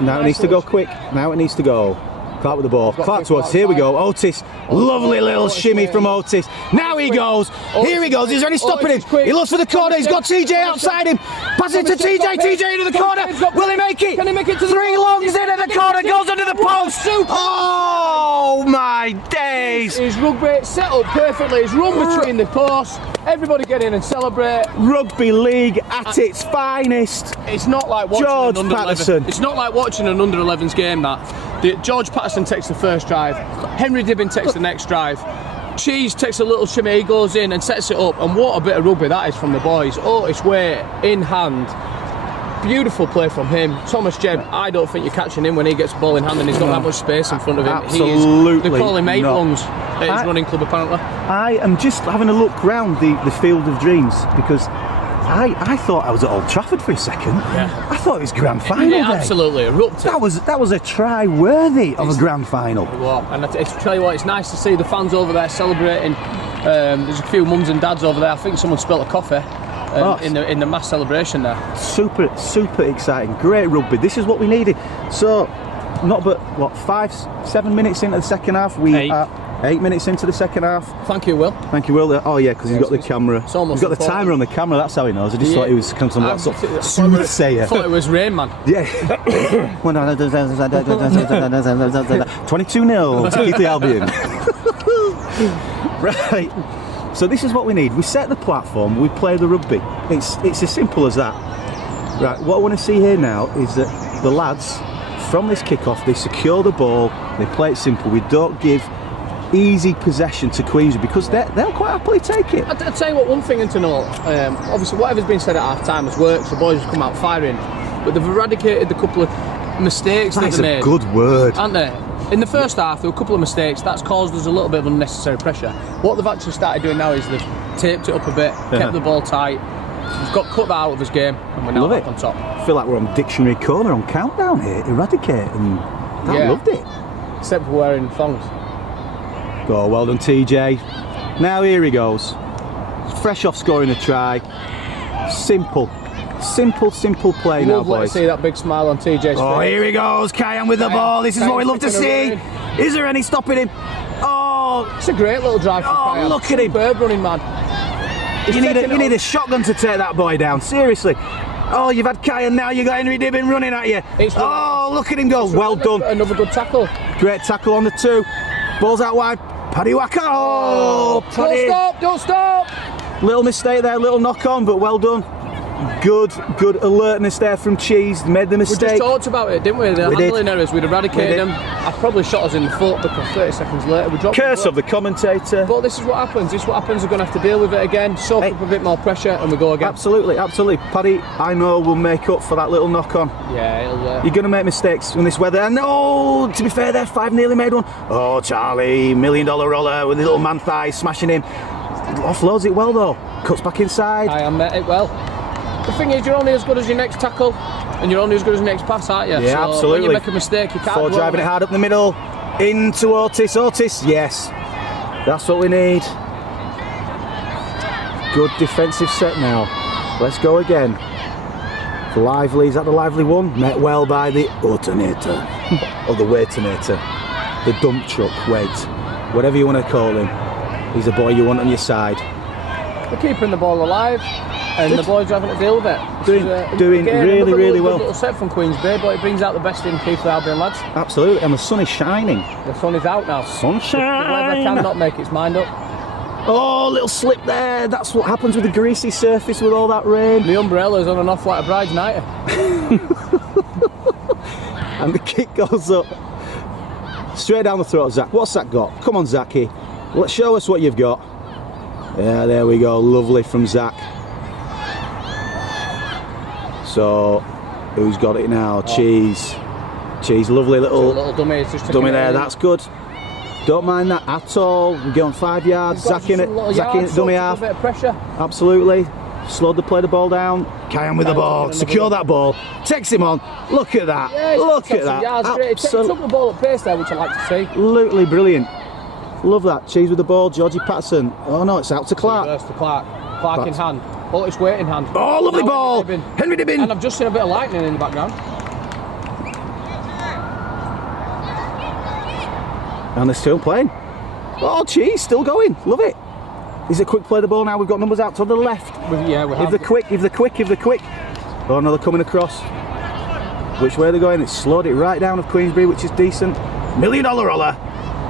Now it needs to go quick. Now it needs to go. Clark with the ball. Clark to us. Here we go. Otis. Lovely little shimmy from Otis. Now he goes. Here he goes. Is there any stopping him? He looks for the corner. He's got TJ outside him. Pass it to TJ. TJ into the corner. Will he make it? Can he make it to the 3 longs into the corner. Goes under the post. Oh my days. His rugby set up perfectly. He's run between the posts. Everybody get in and celebrate. Rugby league at its finest. It's not like watching George an under Patterson. 11. It's not like watching an under 11's game. George Patterson takes the first drive. Henry Dibbin takes the next drive. Cheese takes a little shimmy. He goes in and sets it up. And what a bit of rugby that is from the boys. Otis Way in hand. Beautiful play from him. Thomas Jebb, I don't think you're catching him when he gets the ball in hand and he's got that much space in front of him. Absolutely. They call him eight not. lungs at his running club, apparently. I am just having a look round the Field of Dreams because I thought I was at Old Trafford for a second. Yeah. I thought it was grand final It day. absolutely erupted. That was a try worthy of a grand final. Wow. And I tell you what, it's nice to see the fans over there celebrating. There's a few mums and dads over there. I think someone spilt a coffee in the mass celebration there. Super exciting. Great rugby. This is what we needed. So, not but what 5-7 minutes into the second half. We are 8 minutes into the second half. Thank you, Will. Thank you, Will. Oh yeah, because he's got the camera. It's almost he's got the timer on the camera. That's how he knows. I just thought he was some soothsayer. I thought it was Rain Man. Yeah. 22-0 to keep the Albion. Right. So this is what we need. We set the platform. We play the rugby. It's as simple as that. Right. What I want to see here now is that the lads from this kick-off, they secure the ball. They play it simple. We don't give easy possession to Queensbury because they'll quite happily take it. I'll tell you what, one thing to note, obviously whatever's been said at half time has worked, the boys have come out firing, but they've eradicated the couple of mistakes that they made. That's a good word. Aren't they? In the first half there were a couple of mistakes that's caused us a little bit of unnecessary pressure. What they've actually started doing now is they've taped it up a bit, kept the ball tight, we've got cut that out of his game and we're now back on top. I feel like we're on Dictionary Corner on Countdown here. Eradicate, and I loved it. Except for wearing thongs. Oh, well done, TJ. Now here he goes. Fresh off scoring a try. Simple play now, boys. To see that big smile on TJ's face. Oh, here he goes, Kyan with the ball. This is what we love to see. Is there any stopping him? Oh, it's a great little drive from Kyan. Oh, look at him. Bird running, man. You need a shotgun to take that boy down, seriously. Oh, you've had Kyan, now you've got Henry Dibbin running at you. Oh, look at him go. Well done. Another good tackle. Great tackle on the 2. Ball's out wide. Paddy Wacker. Oh, Paddy. Don't stop. Little mistake there, little knock on, but well done. Good alertness there from Cheese. Made the mistake. We just talked about it, didn't we? The handling errors, we'd eradicated them. I probably shot us in the foot because 30 seconds later we dropped. Curse of the commentator. But this is what happens. We're going to have to deal with it again, soak up a bit more pressure, and we go again. Absolutely. Paddy, I know we'll make up for that little knock on. Yeah, you're going to make mistakes in this weather. And to be fair, there, 5 nearly made one. Oh, Charlie, $1 million roller with the little man thigh smashing him. Offloads it well though. Cuts back inside. I met it well. The thing is, you're only as good as your next tackle, and you're only as good as your next pass, aren't you? Yeah, so absolutely. When you make a mistake, you can't. Before driving it hard up the middle, into Otis. Yes, that's what we need. Good defensive set now. Let's go again. Lively, is that the lively one? Met well by the alternator, or the waitonator, the dump truck, whatever you want to call him. He's a boy you want on your side. We're keeping the ball alive. And the boys are having to deal with it. Doing really well. Little set from Queensbury, but it brings out the best in Keith the Albion lads. Absolutely, and the sun is shining. The sun is out now. Sunshine. The weather cannot make its mind up. Oh, little slip there. That's what happens with the greasy surface with all that rain. The umbrella's on and off like a bride's nightie. And the kick goes up. Straight down the throat of Zach. What's Zach got? Come on, Zachy. Let's show us what you've got. Yeah, there we go. Lovely from Zach. So, who's got it now? Cheese, lovely little dummy there. That's good. Don't mind that at all. We go on 5 yards. Zach in it, dummy half. A bit of pressure. Absolutely. Slowed the play the ball down. Kyan with the ball. Secure that ball. Takes him on. Look at that. Yeah, look at that. He took the ball at pace there, which I like to see. Absolutely brilliant. Love that. Cheese with the ball. Georgie Patterson. Oh no, it's out to Clark. Reverse to Clark. Clark in hand. Otis weight in hand. Oh, lovely ball. Henry Dibbin. And I've just seen a bit of lightning in the background. And they're still playing. Oh, Cheese, still going. Love it. Is it quick play the ball now? We've got numbers out to the left. Yeah, we have. If they're quick. Oh no, they're coming across. Which way are they going? It's slowed it right down of Queensbury, which is decent. $1 million roller.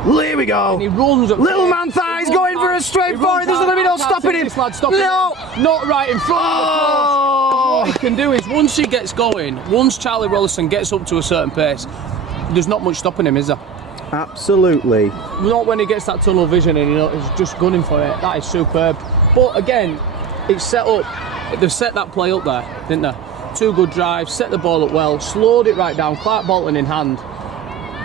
Here we go. And he runs up. Little man thighs going for a straight forward. There's going to be no stopping him. No, not right in front of the What he can do is once he gets going, once Charlie Rollison gets up to a certain pace, there's not much stopping him, is there? Absolutely. Not when he gets that tunnel vision and he's just gunning for it. That is superb. But again, it's set up. They've set that play up there, didn't they? 2 good drives, set the ball up well, slowed it right down, Clark Bolton in hand.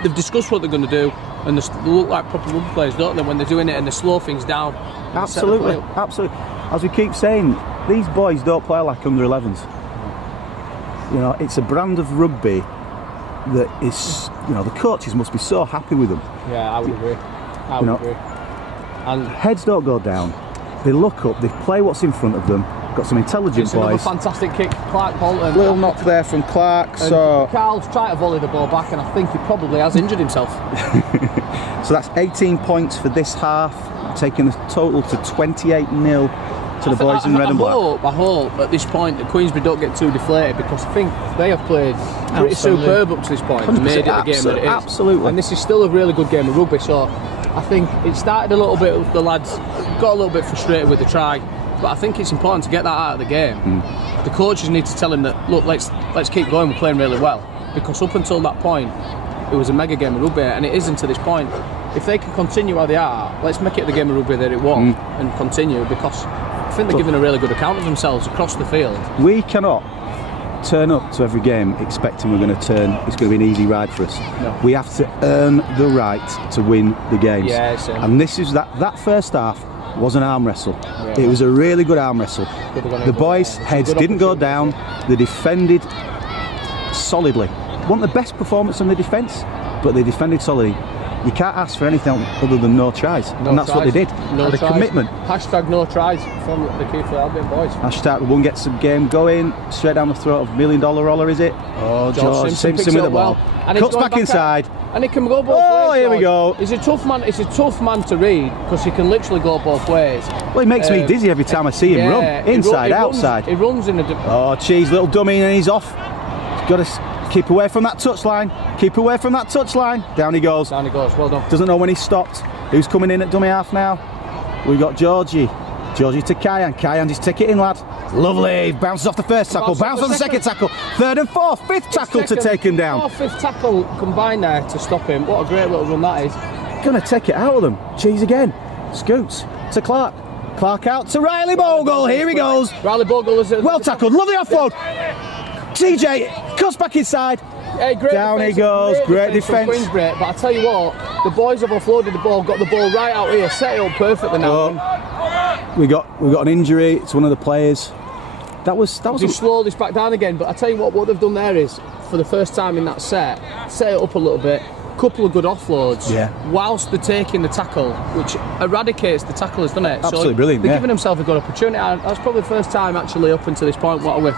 They've discussed what they're going to do, and they look like proper rugby players, don't they, when they're doing it and they slow things down. Absolutely, absolutely. As we keep saying, these boys don't play like under 11s. You know, it's a brand of rugby that is, you know, the coaches must be so happy with them. Yeah, I would agree. I would agree. And heads don't go down. They look up, they play what's in front of them. Got some intelligent it's another boys. fantastic kick, Clark Bolton. Little knock there from Clark. And so Carl's trying to volley the ball back, and I think he probably has injured himself. So that's 18 points for this half, taking the total to 28-0 to the boys in red and black. I hope at this point that Queensbury don't get too deflated, because I think they have played pretty superb up to this point and made it the game that it is. Absolutely. And this is still a really good game of rugby, so I think it started a little bit with the lads, got a little bit frustrated with the try, but I think it's important to get that out of the game. The coaches need to tell him that, look, let's keep going, we're playing really well, because up until that point it was a mega game of rugby, and it isn't to this point. If they can continue how they are, let's make it the game of rugby that it was and continue, because I think they're giving a really good account of themselves across the field. We cannot turn up to every game expecting we're going to turn, it's going to be an easy ride for us. No. We have to earn the right to win the games. Yeah, and this is that first half was an arm wrestle. Yeah. It was a really good arm wrestle. The boys' heads didn't go down, they defended solidly. Wasn't the best performance on the defence, but they defended solidly. You can't ask for anything other than no tries, and that's what they did. No and tries. Commitment. Hashtag no tries from the Queensbury Albion boys. Hashtag one gets the game going, straight down the throat of $1 Million Roller, is it? Oh, George Simpson with the ball. And cuts back inside. And he can go both ways. Oh, here we go. He's a tough man. It's a tough man to read, because he can literally go both ways. Well, he makes me dizzy every time I see him run. Inside, outside. He runs in a... Oh, cheese, little dummy, and he's off. He's got to keep away from that touchline. Keep away from that touchline. Down he goes. Down he goes. Well done. Doesn't know when he stopped. Who's coming in at dummy half now? We've got Georgie. Georgie to Kyan. Kyan just tick it in, lad. Lovely. Bounces off the first tackle. Bounces off the second tackle. Third and fourth. Fifth tackle to take him down. Fourth, fifth tackle combined there to stop him. What a great little run that is. Gonna take it out of them. Cheese again. Scoots to Clark. Clark out to Riley Bogle. Here he goes. Riley Bogle is well tackled. Lovely offload. TJ cuts back inside. Hey, great down defense, he goes. Great defence. Queensbury, but I tell you what, the boys have offloaded the ball, got the ball right out here, set it up perfectly now. We got an injury to one of the players. That was just slow this back down again. But I tell you what they've done there is, for the first time in that set it up a little bit. Couple of good offloads, whilst they're taking the tackle, which eradicates the tacklers, doesn't it? Absolutely brilliant. They're giving themselves a good opportunity. That's probably the first time actually up until this point. What are we,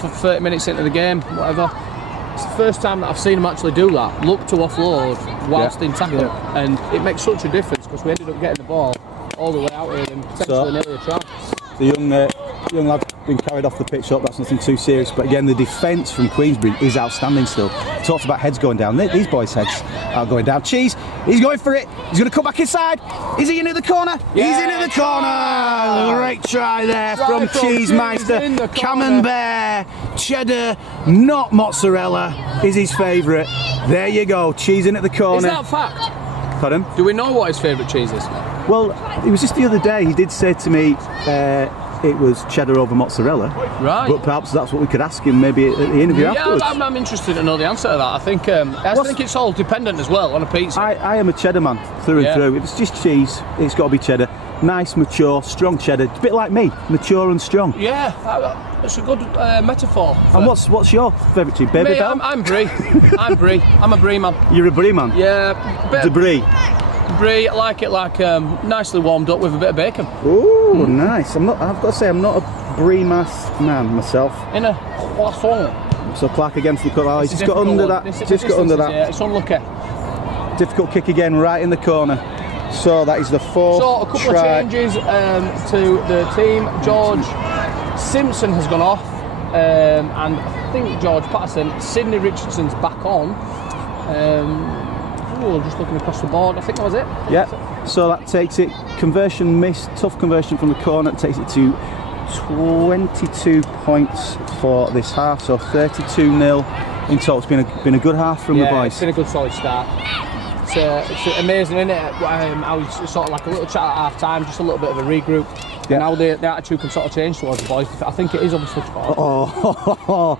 for 30 minutes into the game, whatever. It's the first time that I've seen them actually do that. Look to offload whilst in tackle, and it makes such a difference, because we ended up getting the ball all the way out here and potentially nearly a try. The young lad's been carried off the pitch up, that's nothing too serious, but again the defence from Queensbury is outstanding still. Talked about heads going down, these boys' heads are going down. Cheese, he's going for it, he's going to come back inside. Is he into the corner? Yeah. He's into the corner. Great try there from Cheesemeister. Camembert, cheddar, not mozzarella is his favourite. There you go, cheese in at the corner. Is that fact? Pardon? Do we know what his favourite cheese is? Well, it was just the other day, he did say to me it was cheddar over mozzarella. Right. But perhaps that's what we could ask him maybe at the interview afterwards. Yeah, I'm interested to know the answer to that. I think it's all dependent as well on a pizza. I am a cheddar man through and through. If it's just cheese, it's got to be cheddar. Nice, mature, strong cheddar. It's a bit like me, mature and strong. Yeah, it's a good metaphor. And what's your favourite cheese? Baby Me, Bell? I'm Brie. I'm Brie. I'm a Brie man. You're a Brie man? Yeah. The Brie? Brie, I like it nicely warmed up with a bit of bacon. Ooh, nice. I've got to say, I'm not a Brie man myself. In a croissant. So Clark again for the cut. Oh, he's just got under that. Just got under that. Yeah, it's unlucky. Difficult kick again, right in the corner. So that is the fourth. So a couple of changes to the team. George Simpson has gone off, and I think George Patterson. Sidney Richardson's back on. Just looking across the board, I think that was it. Yeah, so that takes it, conversion missed, tough conversion from the corner, takes it to 22 points for this half, so 32-0 in total. It's been a good half from the boys. It's been a good solid start. It's amazing, isn't it? How it's sort of like a little chat at half time, just a little bit of a regroup. And how the attitude can sort of change towards the boys. I think it is obviously sport. Oh.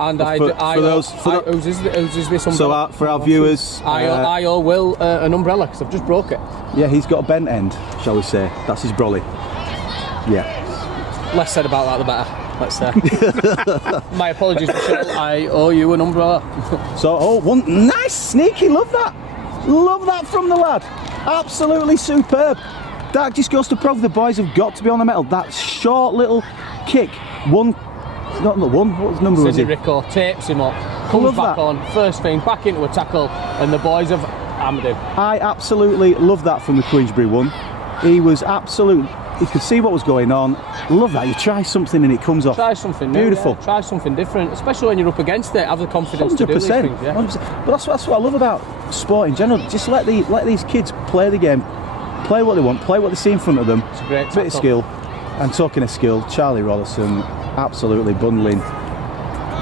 And whose is this umbrella? So for our viewers, I owe Will an umbrella because I've just broke it. Yeah, he's got a bent end, shall we say? That's his brolly. Yeah. Less said about that, the better. Let's say. My apologies, Michelle. I owe you an umbrella. So, one nice, sneaky. Love that from the lad. Absolutely superb. That just goes to prove the boys have got to be on the metal. That short little kick, what number was it? Rico tapes him up, comes back on, first thing, back into a tackle, and the boys have hammered him. I absolutely love that from the Queensbury one. He was absolutely, he could see what was going on. Love that, you try something and it comes off. Try something new, beautiful. Yeah. Try something different, especially when you're up against it, have the confidence 100%, to do these things. Yeah. 100%. But that's what I love about sport in general. Just let these kids play the game, play what they want, play what they see in front of them. It's a great bit of skill. And talking of skill, Charlie Rollison absolutely bundling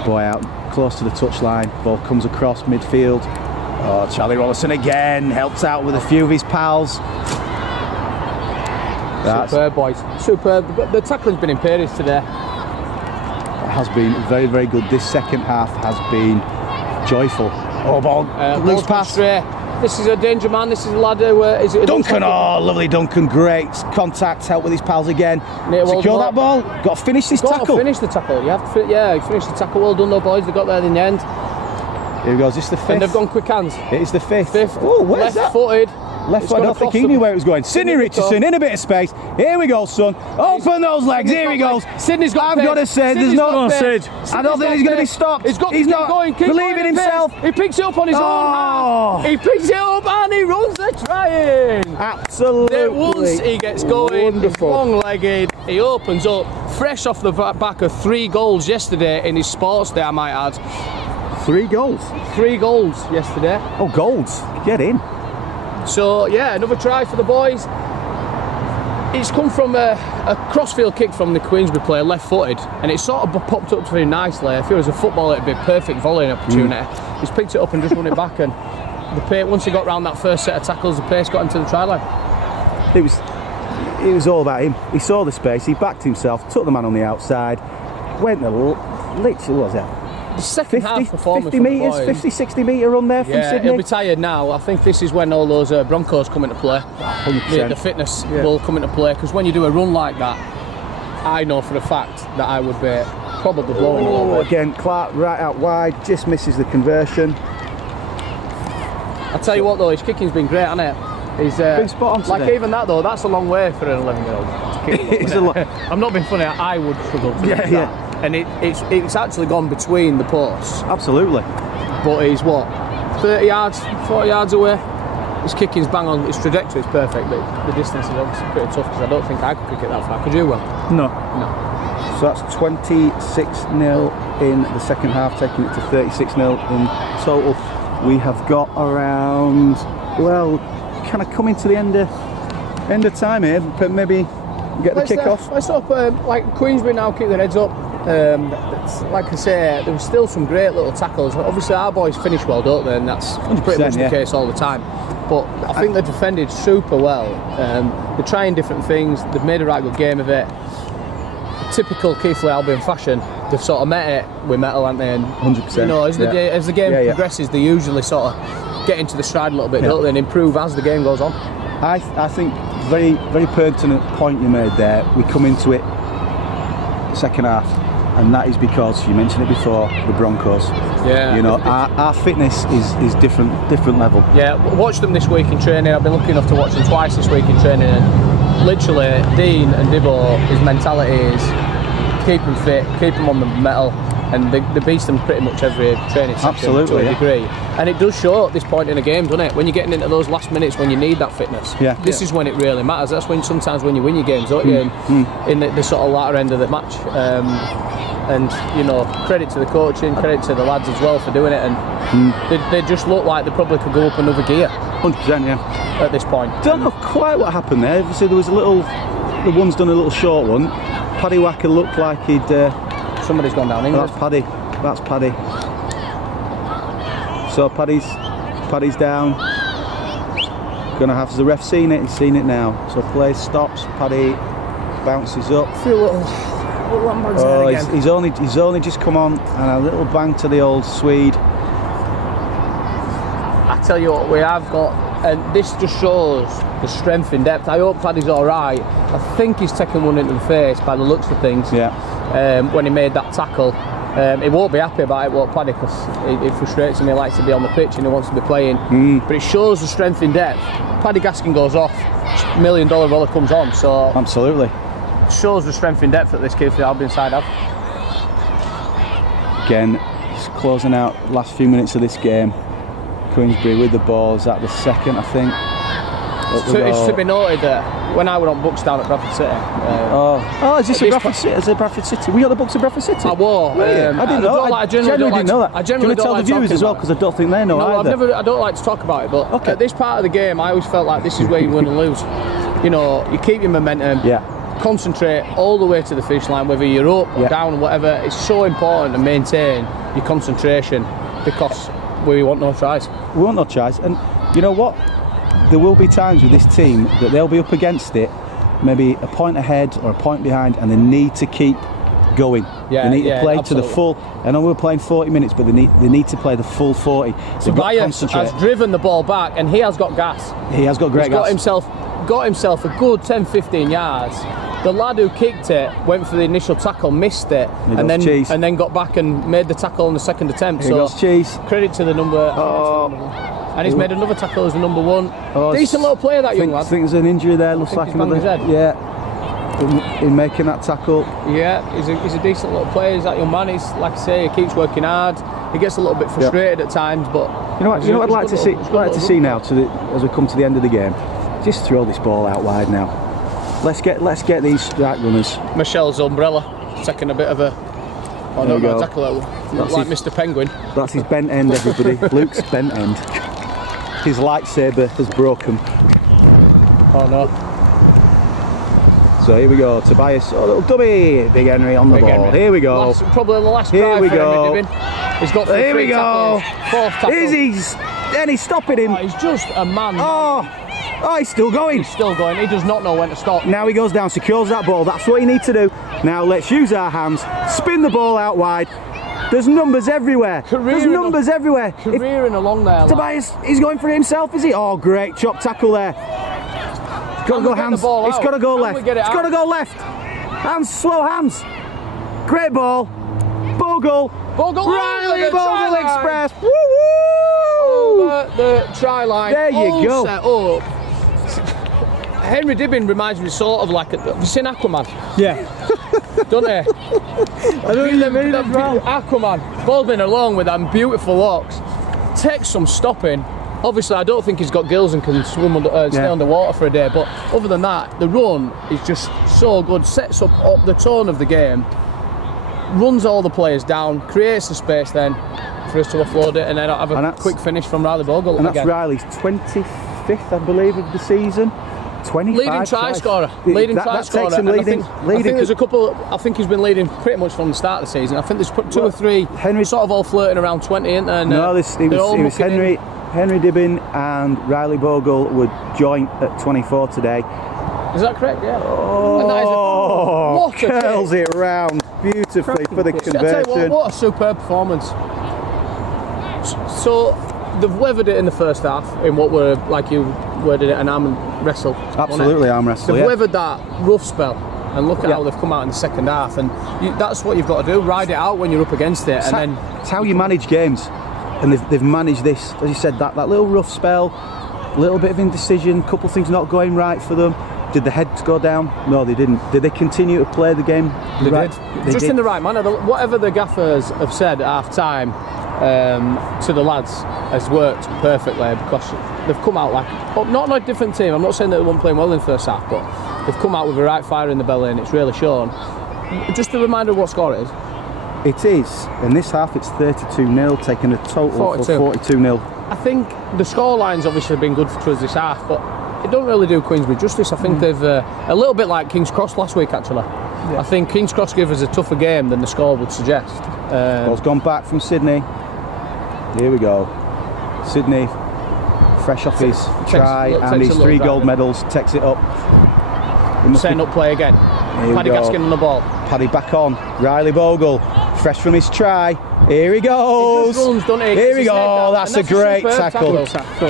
boy out close to the touchline. Ball comes across midfield. Oh, Charlie Rollison again helps out with a few of his pals. Superb, boys. Superb. The tackling's been imperious today. It has been very, very good. This second half has been joyful. Oh, ball loose pass. Straight. This is a danger man. This is a lad who is it? Duncan, lovely Duncan, great contact, help with his pals again. Secure that ball. Got to finish this tackle. Got to finish the tackle. You have to, finish the tackle. Well done, though, boys. They got there in the end. Here we go. Is this the fifth? And they've gone quick hands. It is the fifth. Oh, where's that? Left-footed. Left foot. I don't think he knew where it was going. Sidney Richardson in a bit of space. Here we go, son. Open those legs. Here he goes. Sydney's got. I've got to say, there's no Sid. I don't think he's going to be stopped. He's not going. Believe in himself. He picks it up on his own hand. He picks it up and he runs the train. Absolutely. Once he gets going, wonderful. Long-legged. He opens up, fresh off the back of 3 goals yesterday in his sports day, I might add. 3 goals. 3 goals yesterday. Oh, goals. Get in. So, yeah, another try for the boys. It's come from a crossfield kick from the Queensbury player, left-footed, and it sort of popped up very nicely. If it was a football, it'd be a perfect volleying opportunity. He's picked it up and just run it back, and once he got round that first set of tackles, the pace got into the try line. It was all about him. He saw the space, he backed himself, took the man on the outside, went literally, what was that? The second half performance 50 metres, 50, 60 metre run there from Sydney. He'll be tired now. I think this is when all those Broncos come into play. 100%. The fitness will come into play, because when you do a run like that, I know for a fact that I would be probably blowing a little bit. Again, Clark right out wide, just misses the conversion. I'll tell you what though, his kicking's been great, hasn't it? He's been spot on today. Like even that though, that's a long way for an 11-year-old. I'm not being funny, I would struggle to do that. And it's actually gone between the posts. Absolutely. But he's what, 30 yards, 40 yards away. His kicking's bang on, his trajectory is perfect, but the distance is obviously pretty tough because I don't think I could kick it that far. Could you, Will? No. No. So that's 26-0 in the second half, taking it to 36-0 in total. We have got around, well, kind of coming to the end of time here, but maybe get the kick-off. Let's hope like Queensbury now keep their heads up. Like I say, there was still some great little tackles. Obviously our boys finish well, don't they? And that's pretty much the case all the time. But I think they defended super well. They're trying different things. They've made a right good game of it. Typical Keighley Albion fashion. They've sort of met it with metal, haven't they? And 100%. You know, as the game progresses, they usually sort of get into the stride a little bit, don't they? And improve as the game goes on. I think very, very pertinent point you made there. We come into it second half. And that is because you mentioned it before, the Broncos. Yeah. You know, our fitness is different level. Yeah, watched them this week in training. I've been lucky enough to watch them twice this week in training, and literally Dean and Dibbo, his mentality is keep them fit, keep them on the metal, and they beat them pretty much every training session to a degree. And it does show at this point in a game, doesn't it? When you're getting into those last minutes when you need that fitness. This is when it really matters. That's when sometimes when you win your games, don't you? In the sort of latter end of the match. And you know, credit to the coaching, credit to the lads as well for doing it, and they just look like they probably could go up another gear. 100%, yeah. At this point, don't know quite what happened there. So there was the one's done a little short one. Paddy Wacker looked like he'd. Somebody's gone down. That's Paddy. That's Paddy. So Paddy's down. Gonna have the ref seen it? He's seen it now. So play stops. Paddy bounces up. A few little handbags there Oh, again. he's only just come on, and a little bang to the old Swede. I tell you what, we have got, and this just shows the strength in depth. I hope Paddy's all right. I think he's taken one into the face by the looks of things. Yeah. When he made that tackle, he won't be happy about it, won't Paddy, because it frustrates him. He likes to be on the pitch and he wants to be playing. But it shows the strength in depth. Paddy Gaskin goes off, $1 million roller comes on. So Absolutely. it shows the strength in depth that this kid for the Albion side have. Again, just closing out last few minutes of this game. Queensbury with the ball. Is that the second, I think? It's to be noted that when I went on books down at Bradford City. Is this a Bradford City? Is it Bradford City? We got the books of Bradford City. I wore. I didn't know. I genuinely didn't know that. I Do you want to tell the viewers as well, because I don't think they know either. I don't like to talk about it, but at this part of the game, I always felt like this is where you win and lose. You know, you keep your momentum. Yeah. Concentrate all the way to the finish line, whether you're up or down or whatever. It's so important to maintain your concentration, because we want no tries. We want no tries, and you know what? There will be times with this team that they'll be up against it, maybe a point ahead or a point behind, and they need to keep going. They need to play to the full. I know we're playing 40 minutes, but they need to play the full 40. Tobias has driven the ball back, and he has got gas. He has got great gas. Got himself a good 10-15 yards. The lad who kicked it went for the initial tackle, missed it, and then got back and made the tackle on the second attempt. Here goes Cheese. Credit to the number. And he's made another tackle as the number one. Decent little player, that young lad. I think there's an injury there. Looks like another. Yeah. In making that tackle. Yeah, he's a decent little player. He's that young man. He's, like I say, he keeps working hard. He gets a little bit frustrated at times, but you know what I'd like to see. Now, as we come to the end of the game, just throw this ball out wide now. Let's get these strike runners. Michelle's umbrella taking a bit of a. I don't know, tackle like Mr. Penguin. That's his bent end, everybody. Luke's bent end. His lightsaber has broken. Oh no. So here we go, Tobias, little dummy, Big Henry on the ball. Henry. Here we go. Probably the last here we for go. Henry Dibbin. He's got here we go. Fourth tackle. And he's stopping him. Oh, he's just a man. Oh, he's still going. He's still going. He does not know when to stop. Now he goes down, secures that ball. That's what you need to do. Now let's use our hands, spin the ball out wide. There's numbers everywhere. Careering along there. Tobias, he's going for it himself, is he? Oh, great chop tackle there. It's got to go hands. It's got to go left. It's got to go left. Hands, slow hands. Great ball. Bogle. Riley Bogle Express. Woo woo! Over the try line. There you go. Set up. Henry Dibbin reminds me sort of like have you seen Aquaman? Yeah. Don't they? I don't think they as well. Aquaman, Baldwin along with them beautiful locks, takes some stopping. Obviously, I don't think he's got gills and can swim stay underwater for a day. But other than that, the run is just so good. Sets up the tone of the game. Runs all the players down. Creates the space then for us to offload it, and then have a quick finish from Riley Bogle. And that's Riley's 25th, I believe, of the season. 25 leading try scorer. Leading try scorer. I think there's a couple. I think he's been leading pretty much from the start of the season. I think there's two or three. Henry sort of all flirting around 20, isn't there? No, it was Henry Dibbin and Riley Bogle were joint at 24 today. Is that correct? Yeah. Oh, curls it round beautifully for the conversion. I tell you what a superb performance. So they've weathered it in the first half in what were, like you worded it, an arm wrestle. Absolutely, arm wrestle. They've weathered that rough spell, and look at how they've come out in the second half. And that's what you've got to do: ride it out when you're up against it. It's how you manage games, and they've managed this. As you said, that little rough spell, a little bit of indecision, a couple of things not going right for them. Did the heads go down? No, they didn't. Did they continue to play the game? They did. Just in the right manner. Whatever the gaffers have said at half time to the lads has worked perfectly, because they've come out like not a different team. I'm not saying that they weren't playing well in the first half, but they've come out with the right fire in the belly, and it's really shown. Just a reminder of what score it is. It is. In this half, it's 32-0, taking a total of 42-0. I think the scoreline's obviously been good for us this half, but it don't really do Queensbury justice. I think they've a little bit like King's Cross last week, actually. Yeah. I think King's Cross gave us a tougher game than the score would suggest. Ball's gone back from Sydney. Here we go. Sydney, fresh off his try and his 3 gold medals, takes it up. Setting up play again. Here we Paddy go. Gaskin on the ball. Paddy back on. Riley Bogle, fresh from his try. Here he goes. He just runs, doesn't he? Here we Gets his head go. down, That's a and great superb tackle.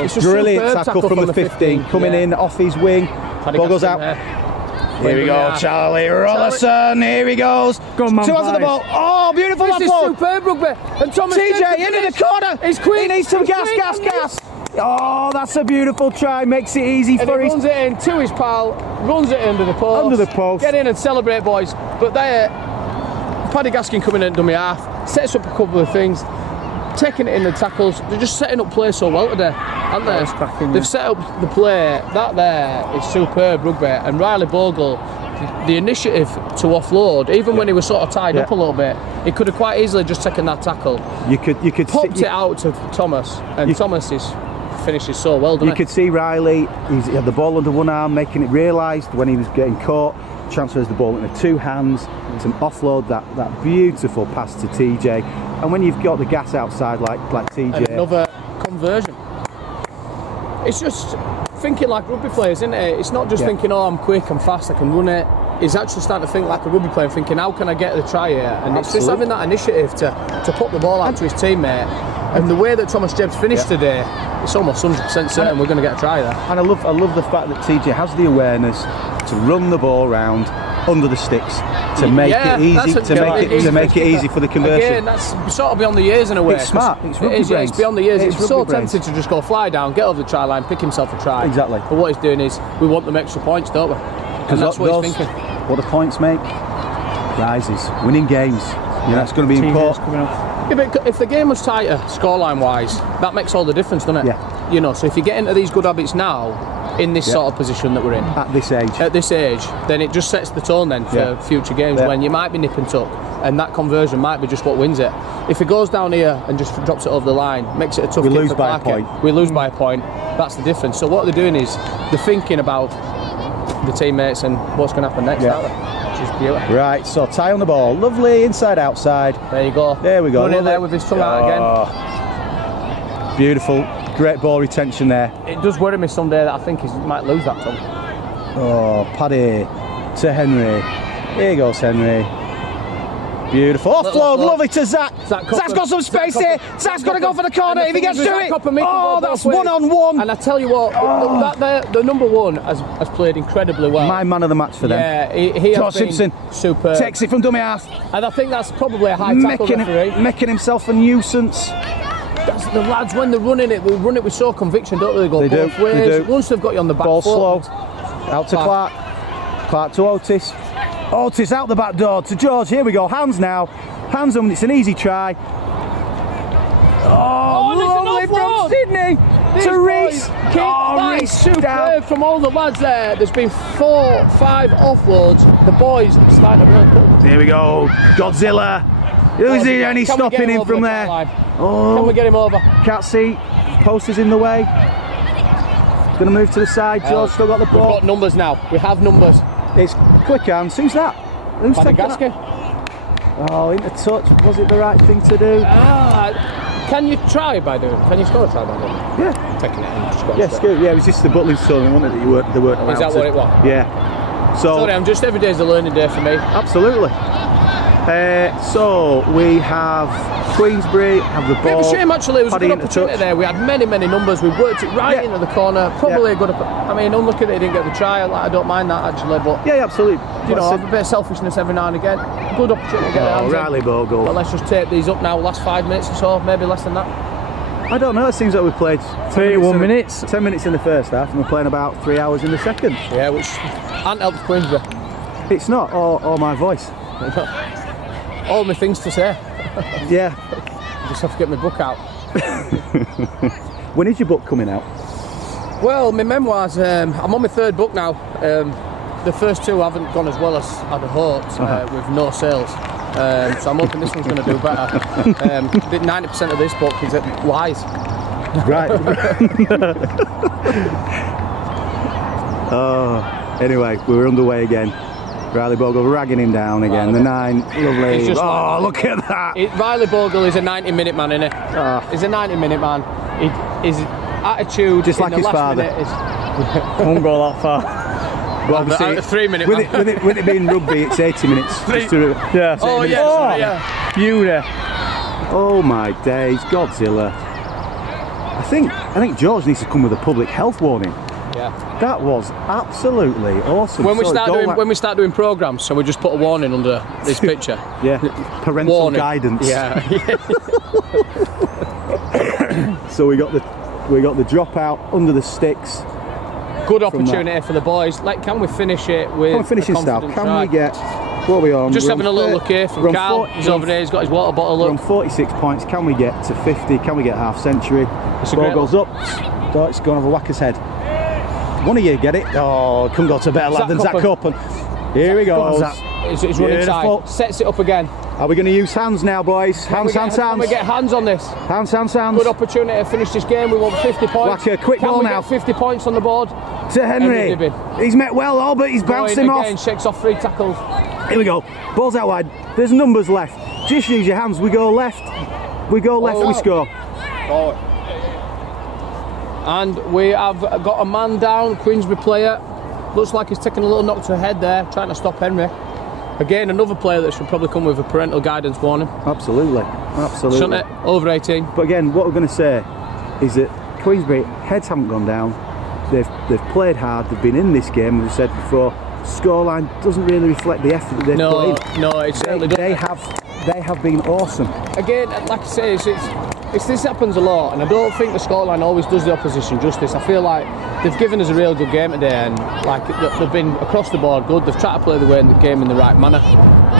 It's a Brilliant superb tackle from the 15. Coming Yeah. in off his wing. Paddy Bogle's Gaskin out. there. Here we go. Charlie Rollison. Here he goes. Go on, man, Two hands on the ball. Oh, beautiful This is offload. superb rugby. And Thomas TJ James into the finished. corner. He's quick. He needs some He's gas, quick. gas, gas. Oh, that's a beautiful try. Makes it easy And for he his. runs it in to his pal, runs it under the post. Under the post. Get in and celebrate, boys. But there, Paddy Gaskin coming in and done me half. Sets up a couple of things. Taking it in the tackles. They're just setting up play so well today, aren't they? That's cracking, They've yeah. set up the play. That there is superb rugby. And Riley Bogle, the initiative to offload, even when he was sort of tied up a little bit, he could have quite easily just taken that tackle. You could Popped see, it out to Thomas, and Thomas finishes so well, doesn't You he? could see Riley. He had the ball under one arm, making it realised when he was getting caught. Transfers the ball into two hands to offload that beautiful pass to TJ. And when you've got the gas outside like TJ, And another conversion. It's just thinking like rugby players, isn't it? It's not just thinking, oh, I'm quick, I'm fast, I can run it. He's actually starting to think like a rugby player, thinking, how can I get the try here? And it's just having that initiative to put the ball out to his teammate. And the way that Thomas Jebs finished today, it's almost 100% certain we're going to get a try there. and I love the fact that TJ has the awareness to run the ball round under the sticks to make it easy to make it easy for the conversion. Again, that's sort of beyond the years in a way. It's smart. It's rugby It's brains. beyond the years. It's It's so rugby brains. tempted to just go fly down, get over the try line, pick himself a try. Exactly. But what he's doing is, we want them extra points, don't we? And that's what he's thinking. What the points make rises, winning games. You know, it's going to be important. Yeah, but if the game was tighter, scoreline wise, that makes all the difference, doesn't it? Yeah. You know, so if you get into these good habits now, in this sort of position that we're in, At this age, then it just sets the tone then for future games when you might be nip and tuck, and that conversion might be just what wins it. If it goes down here and just drops it over the line, makes it a tough We kick lose for by a Clarkett. point. We lose by a point. That's the difference. So what they're doing is they're thinking about the teammates and what's going to happen next, aren't they? Which is beautiful. right. So tie on the ball, lovely inside outside. There you go. There we go. Running Lovely. there with his tongue out again. Oh, beautiful, great ball retention there. It does worry me someday that I think he might lose that tongue. Oh, Paddy to Henry. Here goes Henry. Beautiful. Offload, lovely to Zach. Zach's got some space here. Zach's got to go for the corner if he gets to it. Oh, that's one on one. And I tell you what, the number one has played incredibly well. My man of the match for them. Yeah, he has George been Simpson superb. takes it from dummy half, And I think that's probably a high tackle referee. making himself a nuisance. That's the lads, when they're running it, they run it with so conviction, don't they? They go They do, both ways. they do. Once they've got you on the back Ball foot, slow. Out to Clark. Clark to Otis. Otis out the back door to George. Here we go. Hands now. Hands on. It's an easy try. Oh, lovely from Sydney to Reese. Reese superb from all the lads there. There's been 4, 5 offloads. The boys are starting to really put. Here we go. Godzilla. Who's he? And he's stopping him from there. Oh, Can we get him over? can't see. Post is in the way. Going to move to the side. George still got the We've ball. got numbers now. We have numbers. It's quick hands. Who's that? Who's Paddy taking that? Gaskin. Oh, into touch. Was it the right thing to do? Can you try by doing? Can you score a try by doing? Yeah. Taking it and just going Yeah, straight. good. Yeah, it was just the Butlins tournament, wasn't it? That they weren't allowed Is that to. what it was? Yeah. So Sorry, I'm just every day's a learning day for me. absolutely. So we have Queensbury have the ball. Bit of a shame actually, it was Paddy a good into opportunity touch. there. We had many numbers, we worked it right into the corner, probably a good, I mean, unlucky that he didn't get the try, I don't mind that actually, but Yeah, absolutely. you know, have a bit of selfishness every now and again. Good opportunity to get the hands in. Riley Bogle. But let's just tape these up now, last 5 minutes or so, maybe less than that. I don't know, it seems like we played 31 minutes. 10 minutes in the first half and we're playing about 3 hours in the second. Yeah, which hasn't helped Queensbury. It's not, or my voice. All my things to say. Yeah. Just have to get my book out. When is your book coming out? Well, my memoirs, I'm on my 3rd book now. The first 2 haven't gone as well as I'd have hoped, with no sales. So I'm hoping this one's going to do better. 90% of this book is lies. Right. Anyway, we're underway again. Riley Bogle ragging him down again. The 9, lovely. He's just Look at that. Riley Bogle is a 90-minute man, isn't he? He's a 90-minute man. His attitude Just in like the his last father. minute is... Won't go that far. But obviously, a 3 minute. with it being rugby, it's 80 minutes. Just to, Yeah. Oh yeah. Sorry, yeah. Beauty. Oh my days, Godzilla. I think George needs to come with a public health warning. Yeah. That was absolutely awesome. When we Sorry, start doing programmes, so we just put a warning under this picture. yeah, parental Warning. guidance. Yeah. So we got the dropout under the sticks. Good opportunity for the boys. Like, can we finish it with? Can we finish in style? Can we get what are we on? Just We're having on a little look here from Carl. He's over there. He's got his water bottle. We're on Look. 46 points. Can we get to 50? Can we get half century? Ball goes up. Oh, it's going over Wacker's head. One of you get it. Oh, couldn't go to a better lad than Zach Coppen. Here he goes. He's running tight. Sets it up again. Are we going to use hands now, boys? Hands. Can we get hands on this? Hands. Good opportunity to finish this game. We want 50 points. Wacker, quick goal now. Get 50 points on the board. To Henry. He's met well, but he's bounced him off. Shakes off 3 tackles. Here we go. Ball's out wide. There's numbers left. Just use your hands. We go left. We score. Forward. And we have got a man down, Queensbury player. Looks like he's taking a little knock to the head there, trying to stop Henry. Again, another player that should probably come with a parental guidance warning. Absolutely. Shouldn't it? Over 18. But again, what we're going to say is that Queensbury heads haven't gone down. They've played hard. They've been in this game. As we said before, scoreline doesn't really reflect the effort that they've put in. No, it certainly doesn't. They have been awesome. Again, like I say, this happens a lot, and I don't think the scoreline always does the opposition justice. I feel like they've given us a real good game today, and like they've been across the board good. They've tried to play the game in the right manner,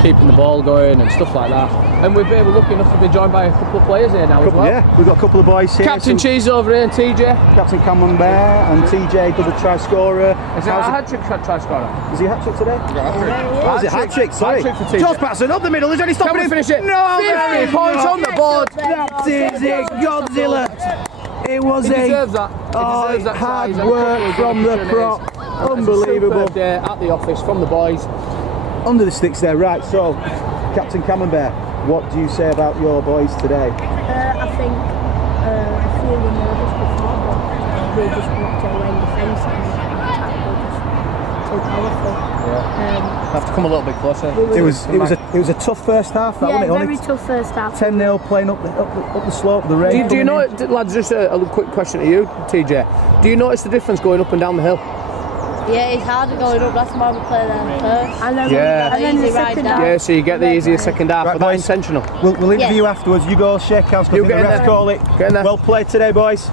keeping the ball going and stuff like that. And we're lucky enough to be joined by a couple of players here now as well. Yeah, we've got a couple of boys here. Captain Cheese over here and TJ. Captain Cameron Bear and TJ, double try scorer. Is it a hat-trick try scorer? Is he a hat-trick today? Oh, is it hat-trick? Sorry. Hat-trick for TJ. George Patterson up the middle. Is there any stopping Can we him? finish it? No, 50 points on the board. That is it, Godzilla. It was He deserves that. He deserves that. hard He's had a work couple of from good the prop. opportunities. Unbelievable. It's a superb day at the office from the boys. Under the sticks there, right. So, Captain Cameron Bear, what do you say about your boys today? I think I feel nervous before, but we just walked away in defence and the attack were just so powerful. Yeah. Have to come a little bit closer. It was a tough first half, that, wasn't it? Very tough first half. 10-0 playing up the slope, the rain. Do you know, lads, just a quick question to you, TJ. Do you notice the difference going up and down the hill? Yeah, it's harder going up, that's why we play there first. And then, Yeah. the second half. Yeah, so you get the easier second half, Right, but that's boys. intentional. We'll interview you afterwards. You go shake hands because You the get in refs there. call it. Get in there. Well played today, boys.